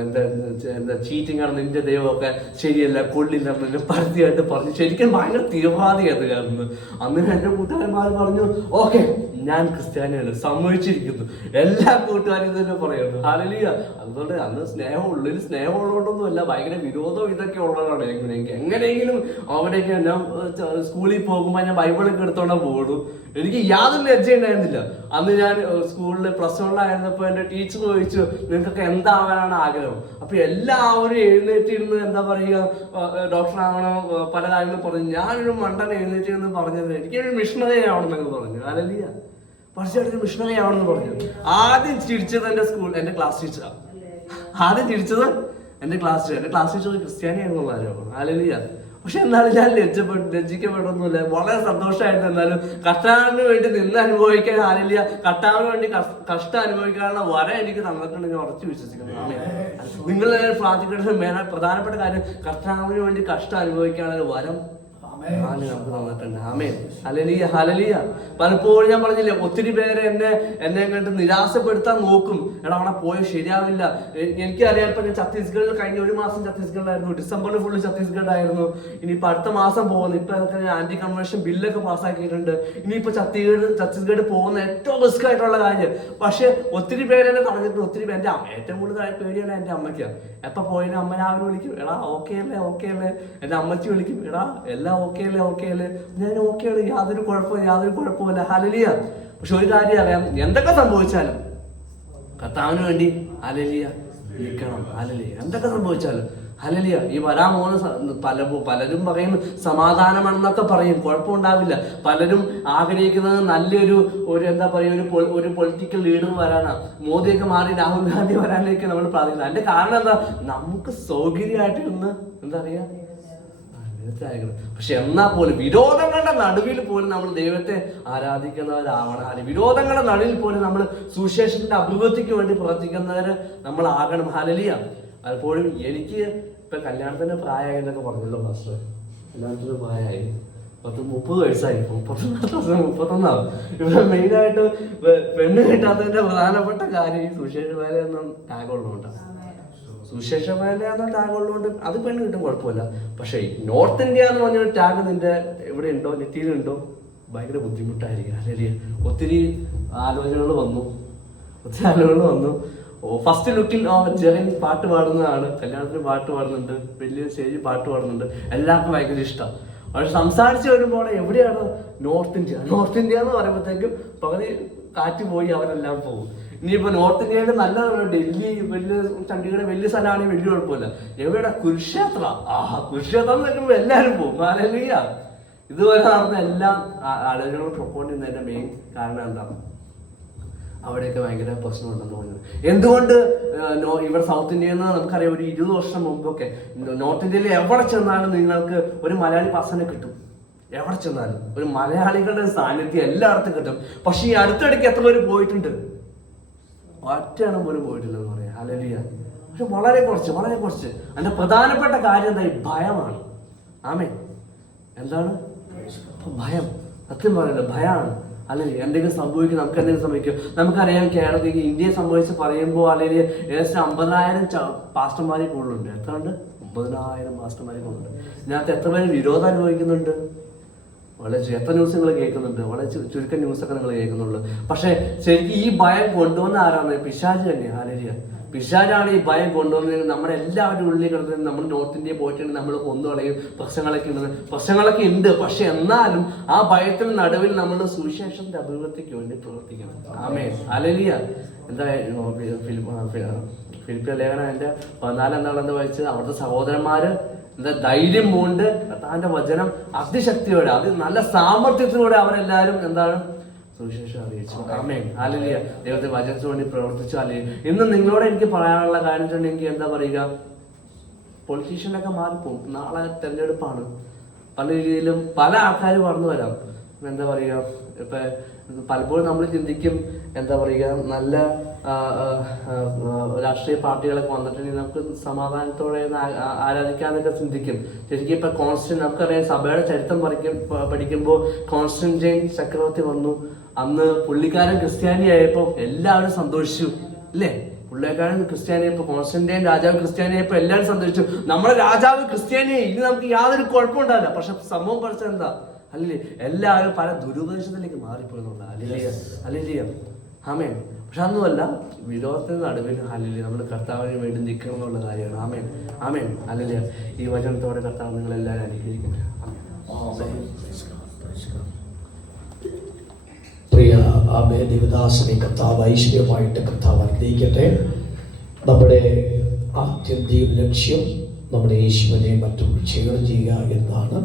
എന്താ ചീറ്റിംഗ് ആണ്, നിന്റെ ദൈവമൊക്കെ ശരിയല്ല, കൊള്ളില്ല, നിന്നെ പരത്തിയായിട്ട് പറഞ്ഞു. ശരിക്കും ഭയങ്കര തീവ്രവാദിയായിരുന്നു ഞാൻ. അന്ന് എൻ്റെ കൂട്ടുകാരന്മാർ പറഞ്ഞു, ഓക്കെ ഞാൻ ക്രിസ്ത്യാനിയാണ്, സമ്മതിച്ചിരിക്കുന്നു. എല്ലാ കൂട്ടുകാരും തന്നെ പറയുന്നു. ഹല്ലേലൂയ. അതുകൊണ്ട് അന്ന് സ്നേഹമുള്ളതുകൊണ്ടൊന്നുമല്ല, ഭയങ്കര വിരോധവും ഇതൊക്കെ ഉള്ളതാണ്. എങ്ങനെയെങ്കിലും അവിടേക്ക് ഞാൻ സ്കൂളിൽ പോകുമ്പോൾ ഞാൻ ബൈബിളൊക്കെ എടുത്തോണ്ടാ പോകുള്ളൂ. എനിക്ക് യാതൊരു ലജ്ജയുണ്ടായിരുന്നില്ല. അന്ന് ഞാൻ സ്കൂളിൽ +1 ആയിരുന്നപ്പോൾ എൻ്റെ ടീച്ചർ ചോദിച്ചു, നിങ്ങൾക്കൊക്കെ എന്താവാനാണ് ആഗ്രഹം? അപ്പൊ എല്ലാവരും എഴുന്നേറ്റിരുന്ന് എന്താ പറയുക, ഡോക്ടർ ആവണം, പല കാര്യങ്ങളും പറഞ്ഞു. ഞാനൊരു മണ്ടൻ എഴുന്നേറ്റിരുന്ന് പറഞ്ഞത് എനിക്കൊരു മിഷണറി ആവണമെന്നൊക്കെ പറഞ്ഞു. ഹല്ലേലൂയ. പഠിച്ചെടുത്ത് മിഷണറി ആവണമെന്ന് പറഞ്ഞു. ആദ്യം ചിരിച്ചത് എൻ്റെ ക്ലാസ് ടീച്ചറാണ്. ആദ്യം ചിരിച്ചത് എൻ്റെ ക്ലാസ് ടീച്ചർ ക്രിസ്ത്യാനിയാണെന്നുള്ളതാണ്. ഹല്ലേലൂയ. പക്ഷെ എന്നാലും ഞാൻ ലജ്ജിക്കപ്പെട്ടൊന്നുമില്ല, വളരെ സന്തോഷമായിരുന്നു. എന്നാലും കർത്താവിന് വേണ്ടി നിന്ന് അനുഭവിക്കാൻ, ഹല്ലേലൂയ, കർത്താവിന് വേണ്ടി കഷ്ടം അനുഭവിക്കാനുള്ള വരം എനിക്ക് തന്നിട്ടുണ്ട്, ഞാൻ ഉറച്ചു വിശ്വസിക്കുന്നു. നിങ്ങൾ പ്രാർത്ഥിക്കേണ്ട പ്രധാനപ്പെട്ട കാര്യം, കർത്താവിന് വേണ്ടി കഷ്ടം അനുഭവിക്കാനുള്ള വരം നമുക്ക് തന്നിട്ടുണ്ട്. ആമേൻ. ഹല്ലേലൂയ. ഹല്ലേലൂയ. പലപ്പോഴും ഞാൻ പറഞ്ഞില്ലേ, ഒത്തിരി പേര് എന്നെ കണ്ട് നിരാശപ്പെടുത്താൻ നോക്കും. എടാ അവിടെ പോയാൽ ശരിയാവില്ല. എനിക്കറിയാം, ഇപ്പൊ ഞാൻ ഛത്തീസ്ഗഡിൽ കഴിഞ്ഞ 1 മാസം ഛത്തീസ്ഗഡിലായിരുന്നു. ഡിസംബറിൽ ഫുള്ള് ഛത്തീസ്ഗഡ് ആയിരുന്നു. ഇനിയിപ്പോ അടുത്ത മാസം പോകുന്നു. ഇപ്പൊ ആന്റി കൺവേർഷൻ ബില്ലൊക്കെ പാസ്സാക്കിയിട്ടുണ്ട്. ഇനിയിപ്പോ ഛത്തീസ്ഗഡ് പോകുന്ന ഏറ്റവും റിസ്ക് ആയിട്ടുള്ള കാര്യം. പക്ഷെ ഒത്തിരി പേരെന്നെ പറഞ്ഞിട്ടുണ്ട്. ഒത്തിരി പേര്, എൻ്റെ അമ്മ ഏറ്റവും കൂടുതൽ പേടിയാണ് എൻ്റെ അമ്മയ്ക്കാണ്. എപ്പൊ പോയതിനും അമ്മ രാവിലെ വിളിക്കും, എടാ ഓക്കെ അല്ലേ, ഓക്കെ അല്ലേ. എൻ്റെ അമ്മച്ചി വിളിക്കും, എടാ എല്ലാം ഓക്കെ അല്ലേ, ഞാൻ ഓക്കെയാണ്, യാതൊരു കുഴപ്പമില്ല, ഹല്ലേലൂയ. പക്ഷെ ഒരു കാര്യം അറിയാം, എന്തൊക്കെ സംഭവിച്ചാലും കർത്താവിന് വേണ്ടി ഹല്ലേലൂയ നിൽക്കണം. ഹല്ലേലൂയ. എന്തൊക്കെ സംഭവിച്ചാലും ഹല്ലേലൂയ. ഈ വരാൻ പോകുന്ന പലരും പറയും സമാധാനമാണെന്നൊക്കെ പറയും, കുഴപ്പമുണ്ടാവില്ല. പലരും ആഗ്രഹിക്കുന്നത് നല്ലൊരു എന്താ പറയുക, ഒരു പൊളിറ്റിക്കൽ ലീഡർ വരാനാ. മോദിയൊക്കെ മാറി രാഹുൽ ഗാന്ധി വരാനൊക്കെ നമ്മൾ പ്രാർത്ഥിക്കുന്നത്. അതിന്റെ കാരണം എന്താ? നമുക്ക് സൗകര്യമായിട്ട് ഇന്ന് എന്താ പറയാ പക്ഷെ എന്നാ പോലും വിരോധങ്ങളുടെ നടുവിൽ പോലും നമ്മൾ ദൈവത്തെ ആരാധിക്കുന്നവരാവണം. വിരോധങ്ങളുടെ നടുവിൽ പോലും നമ്മൾ സുവിശേഷത്തിന്റെ അഭിവൃദ്ധിക്ക് വേണ്ടി പ്രവർത്തിക്കുന്നവര് നമ്മൾ ആകണം. ഹല്ലേലൂയ. പലപ്പോഴും എനിക്ക് ഇപ്പൊ കല്യാണത്തിന്റെ പ്രായമായി എന്നൊക്കെ പറഞ്ഞല്ലോ ഫസ്റ്റ്, കല്യാണത്തിന് പ്രായമായി 30 വയസ്സായി, 31 ഇവിടെ മെയിനായിട്ട് പെണ്ണ് കിട്ടാത്തതിന്റെ പ്രധാനപ്പെട്ട കാര്യം ഈ സുവിശേഷ വേല എന്ന ടാഗ് ഉള്ളതുകൊണ്ടാണ്. സുവിശേഷ വേല എന്ന ടാഗ് ഉള്ളതുകൊണ്ട് അത് പെണ്ണ് കിട്ടും, കുഴപ്പമില്ല. പക്ഷേ നോർത്ത് ഇന്ത്യ എന്ന് പറഞ്ഞൊരു ടാഗ് നിന്റെ എവിടെ ഉണ്ടോ, നെറ്റിയിലുണ്ടോ, ഭയങ്കര ബുദ്ധിമുട്ടായിരിക്കും. അല്ലെങ്കിൽ ഒത്തിരി ആലോചനകൾ വന്നു. ഫസ്റ്റ് ലുക്കിൽ ജെറിൻ പാട്ട് പാടുന്നതാണ്, കല്യാണത്തിന് പാട്ട് പാടുന്നുണ്ട്, വലിയ സ്റ്റേജിൽ പാട്ട് പാടുന്നുണ്ട്, എല്ലാവർക്കും ഭയങ്കര ഇഷ്ടം. പക്ഷെ സംസാരിച്ച് വരുമ്പോൾ എവിടെയാണ് നോർത്ത് ഇന്ത്യ എന്ന് പറയുമ്പോഴത്തേക്കും പകുതി കാറ്റ് പോയി അവരെല്ലാം പോകും. ഇനിയിപ്പോ നോർത്ത് ഇന്ത്യയുടെ നല്ല ഡൽഹി വലിയ ചണ്ഡീഗഡ് വലിയ സ്ഥലമാണെങ്കിൽ വലിയ കുഴപ്പമില്ല. എവിടെ കുരുക്ഷേത്ര, കുരുക്ഷേത്രം എന്ന് വെക്കുമ്പോൾ എല്ലാവരും പോകും. ഹല്ലേലൂയ. ഇതുവരെ നടന്ന എല്ലാ ആലോചനകളും പ്രൊപ്പോണ്ട് ചെയ്യുന്നതിന്റെ മെയിൻ കാരണം എന്താണ്? അവിടെയൊക്കെ ഭയങ്കര പ്രശ്നമുണ്ടെന്ന് തോന്നുന്നത്. എന്തുകൊണ്ട് ഇവിടെ സൗത്ത് ഇന്ത്യയിൽ നിന്ന് നമുക്കറിയാം, ഒരു 20 വർഷം മുമ്പൊക്കെ നോർത്ത് ഇന്ത്യയിൽ എവിടെ ചെന്നാലും നിങ്ങൾക്ക് ഒരു മലയാളി പേഴ്സണെ കിട്ടും. എവിടെ ചെന്നാലും ഒരു മലയാളികളുടെ സാന്നിധ്യം എല്ലായിടത്തും കിട്ടും. പക്ഷെ ഈ അടുത്തിടയ്ക്ക് എത്ര പേര് പോയിട്ടുണ്ട്? ഒറ്റയെണ്ണം പോലും പോയിട്ടില്ലെന്ന് പറയാം. ഹല്ലേലൂയ. പക്ഷെ വളരെ കുറച്ച്. അതിന്റെ പ്രധാനപ്പെട്ട കാര്യം എന്താ? ഈ ഭയമാണ്. ആമേൻ. എന്താണ് ഭയം? സത്യം പറയല്ലോ, ഭയമാണ്. അല്ലെങ്കിൽ എന്തെങ്കിലും സംഭവിക്കും, നമുക്ക് എന്തെങ്കിലും സംഭവിക്കും. നമുക്കറിയാം കേരളത്തിൽ ഇന്ത്യയെ സംബന്ധിച്ച് പറയുമ്പോൾ അല്ലെങ്കിൽ ഏകദേശം 50,000 പാസ്റ്റർമാരെ കൂടുതലുണ്ട്. എത്ര ഉണ്ട്? 50,000 പാസ്റ്റർമാരെ കൂടുതലുണ്ട്. ഇതിനകത്ത് എത്ര പേര് വിരോധം അനുഭവിക്കുന്നുണ്ട്? വളരെ എത്ര ന്യൂസ് നിങ്ങൾ കേൾക്കുന്നുണ്ട്? വളരെ ചുരുക്കം ന്യൂസൊക്കെ നിങ്ങൾ കേൾക്കുന്നുള്ളൂ. പക്ഷെ ശരിക്കും ഈ ഭയം കൊണ്ടുവന്ന ആരാണ്? പിശാച് തന്നെയാണ്. ഹല്ലേലൂയ. പിശാചാണ് ഈ ഭയം കൊണ്ടുവന്നത്. നമ്മുടെ എല്ലാവരുടെ ഉള്ളിൽ കിടന്നത്. നമ്മൾ നോർത്ത് ഇന്ത്യയിൽ പോയിട്ടുണ്ടെങ്കിൽ നമ്മൾ കൊന്നുകളയും, പ്രശ്നങ്ങളൊക്കെ ഉണ്ട്. പക്ഷെ എന്നാലും ആ ഭയത്തിന് നടുവിൽ നമ്മൾ സുവിശേഷത്തിന്റെ അഭിവൃദ്ധിക്ക് വേണ്ടി പ്രവർത്തിക്കണം. ആമേൻ. ഹല്ലേലൂയ. എന്താ ഫിലിപ്പിയ ലേഖനം അതിന്റെ 14 എന്താ വായിച്ചത്? അവിടുത്തെ സഹോദരന്മാര് എന്താ ധൈര്യം കൊണ്ട് താന്റെ വചനം അതിശക്തിയോടെ, അത് നല്ല സാമർത്ഥ്യത്തിലൂടെ അവരെല്ലാരും എന്താണ് സുവിശേഷം അറിയിച്ചു. ആമേൻ. ഹല്ലേലൂയ. ദൈവത്തെ വചനത്തിന് വേണ്ടി പ്രവർത്തിച്ചു. അല്ലെങ്കിൽ ഇന്ന് നിങ്ങളോട് എനിക്ക് പറയാനുള്ള കാര്യം വെച്ചിട്ടുണ്ടെങ്കിൽ എന്താ പറയുക, പൊളിറ്റീഷ്യനൊക്കെ മാറിപ്പോകും. നാളെ തെരഞ്ഞെടുപ്പാണ്. പല രീതിയിലും പല ആൾക്കാർ വളർന്നു വരാം. എന്താ പറയുക, ഇപ്പൊ പലപ്പോഴും നമ്മൾ ചിന്തിക്കും, എന്താ പറയുക, നല്ല രാഷ്ട്രീയ പാർട്ടികളൊക്കെ വന്നിട്ടുണ്ടെങ്കിൽ നമുക്ക് സമാധാനത്തോടെ ആരാധിക്കാന്നൊക്കെ ചിന്തിക്കും. ശരിക്കും ഇപ്പൊ നമുക്കറിയാം, സഭയുടെ ചരിത്രം പഠിക്കുമ്പോൾ കോൺസ്റ്റന്റൈൻ ചക്രവർത്തി വന്നു. അന്ന് പുള്ളിക്കാരൻ ക്രിസ്ത്യാനിയായപ്പോൾ എല്ലാവരും സന്തോഷിച്ചു, അല്ലേ? പുള്ളിക്കാരൻ ക്രിസ്ത്യാനിയായപ്പോൾ, കോൺസ്റ്റന്റൈൻ രാജാവ് ക്രിസ്ത്യാനിയായപ്പോൾ എല്ലാവരും സന്തോഷിച്ചു. നമ്മുടെ രാജാവ് ക്രിസ്ത്യാനിയായി, ഇനി നമുക്ക് യാതൊരു കുഴപ്പമുണ്ടാവില്ല. പക്ഷെ സംഭവം പഠിച്ചത് എന്താ? അല്ലേ, എല്ലാവരും പല ദുരുപദേശത്തിലേക്ക് മാറിപ്പോയെന്നുള്ള. ഹല്ലേലൂയ. ആമേൻ. പക്ഷെ അന്നുമല്ല, വിരോധത്തിന് നടുവിൽ ഹല്ലേലൂയ നമ്മൾ കർത്താവിന് വേണ്ടി നിൽക്കണം എന്നുള്ള കാര്യമാണ്. ആമേൻ. ഹല്ലേലൂയ. ഈ വചനത്തോടെ കർത്താവ് നിങ്ങളെല്ലാവരും അനുഗ്രഹിക്കട്ടെ. പ്രിയ ആമേൻ. ദേവദാസനെ കർത്താവ് ഐശ്വര്യമായിട്ട് കർത്താവ് അനുഗ്രഹിക്കട്ടെ. നമ്മുടെ ആത്യന്തിക ലക്ഷ്യം നമ്മുടെ യേശുവിനെ മറ്റുള്ള ചേർന്ന് ചെയ്യുക എന്നതാണ്.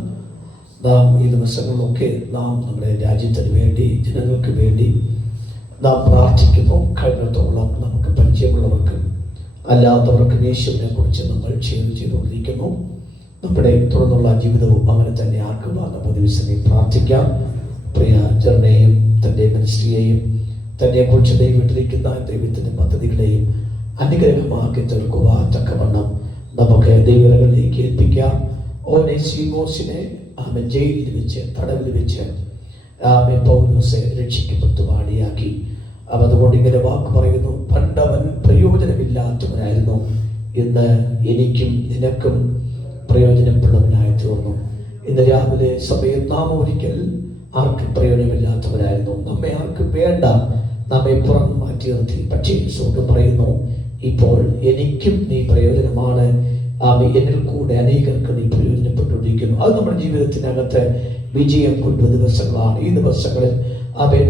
നാം ഈ ദിവസങ്ങളിലൊക്കെ നാം നമ്മുടെ രാജ്യത്തിന് വേണ്ടി, ജനങ്ങൾക്ക് വേണ്ടി നാം പ്രാർത്ഥിക്കുന്നു. കഴിഞ്ഞത്തോളം നമുക്ക് പരിചയമുള്ളവർക്ക് അല്ലാത്തവർക്ക് യേശുവിനെ കുറിച്ച് നമ്മൾ ചെയ്തുകൊണ്ടിരിക്കുന്നു. നമ്മുടെ തുടർന്നുള്ള ജീവിതവും അങ്ങനെ തന്നെ ആക്കുവാൻ നമുക്ക് ദിവസമേ പ്രാർത്ഥിക്കാം. പ്രിയ ജനനെയും തൻ്റെ മിനിസ്ട്രിയെയും തന്നെക്കുറിച്ച് ദൈവത്തിരിക്കുന്ന ദൈവത്തിൻ്റെ പദ്ധതികളെയും അനുഗ്രഹമാക്കി തീർക്കുവാൻ തക്കവണ്ണം നമുക്ക് ദൈവങ്ങളിലേക്ക് ഏൽപ്പിക്കാം. ഓനേസിമോസിനെ ജയിലിൽ വെച്ച്, തടവിൽ വെച്ച് പൗലോസെ രക്ഷിക്കപ്പെട്ടുവാടിയാക്കി. അതുകൊണ്ട് ഇങ്ങനെ വാക്ക് പറയുന്നു, പണ്ടവൻ പ്രയോജനമില്ലാത്തവനായിരുന്നു, ഇന്ന് എനിക്കും നിനക്കും പ്രയോജനപ്പെടുന്നവനായി തീർന്നു. ഇന്ന് രാവിലെ സമയം നാം ഒരിക്കൽ ആർക്കും പ്രയോജനമില്ലാത്തവരായിരുന്നു, നമ്മെ ആർക്കും വേണ്ട, നമ്മെ പുറം മാറ്റി നിർത്തി. പക്ഷേ സ്വർഗ്ഗം പറയുന്നു, ഇപ്പോൾ എനിക്കും നീ പ്രയോജനമാണ്. എന്നിൽ കൂടെ അനേകർക്ക് നീ പ്രയോജനപ്പെട്ടുകൊണ്ടിരിക്കുന്നു. ആഗ്രഹിക്കുന്നു. അത് നമ്മുടെ ജീവിതത്തിനകത്ത് വിജയം കൊണ്ടുവന്ന ദിവസങ്ങളാണ്. ഈ ദിവസങ്ങളിൽ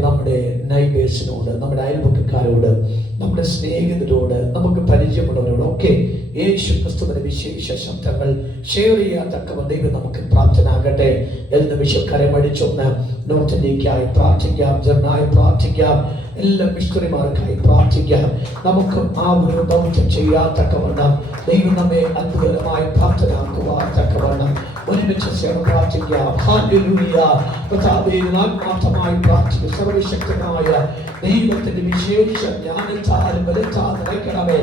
നമ്മുടെ നൈബേഴ്സിനോട്, നമ്മുടെ അയൽപക്കക്കാരോട്, നമ്മുടെ സ്നേഹിതരോട്, നമുക്ക് പരിചയമുള്ളവരോടൊക്കെ യേശു ക്രിസ്തുവിന്റെ വിശേഷ ശബ്ദങ്ങൾ ഷെയർ ചെയ്യാത്തക്കവണ്ണം ദൈവം നമുക്ക് പ്രാപ്തനാകട്ടെ. എല്ലാ നിമിഷവും കരമടിച്ചൊന്ന് നോർത്ത് ഇന്ത്യക്കായി പ്രാർത്ഥിക്കാം, ജർമ്മനായി പ്രാർത്ഥിക്കാം, എല്ലാ മിഷണറിമാർക്കായി പ്രാർത്ഥിക്കാം. നമുക്ക് ആ ഒരു ദൗത്യം ചെയ്യാത്തക്കവണ്ണം ദൈവം നമ്മെ അത്ഭുതമായി പ്രാപ്തനാക്കുവാൻ തക്കവണ്ണം ഒരുമിച്ച് ചേർന്ന് പ്രാർത്ഥിക്കാം. ഹല്ലേലൂയ. കർത്താവേ, ആത്മാർത്ഥമായി പ്രാർത്ഥിക്കുക. സർവശക്തനായ ദൈവത്തിന്റെ വിശേഷ ജ്ഞാനത്താലും ബലത്താൽ നിറയ്ക്കണമേ.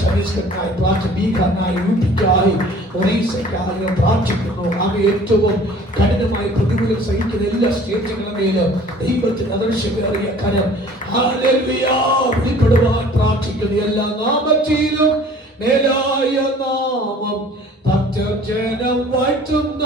ഛത്തീസ്ഗഡിനായി ബീഹാറിനായി യൂപിക്കായി ഒറീസയ്ക്കായി പ്രാർത്ഥിക്കുന്നു. ഏറ്റവും കഠിനമായി പ്രതികൂലം സഹിക്കുന്ന എല്ലാ സ്റ്റേറ്റുകളുമേലും ദൈവത്തിന് അദൃശ്യമേറിയ കരം വെളിപ്പെടുവാൻ പ്രാർത്ഥിക്കുന്നു. എല്ലാ നാമത്തിലും മേലായ നാമം ഭക്തജനം വാഴ്ത്തുന്ന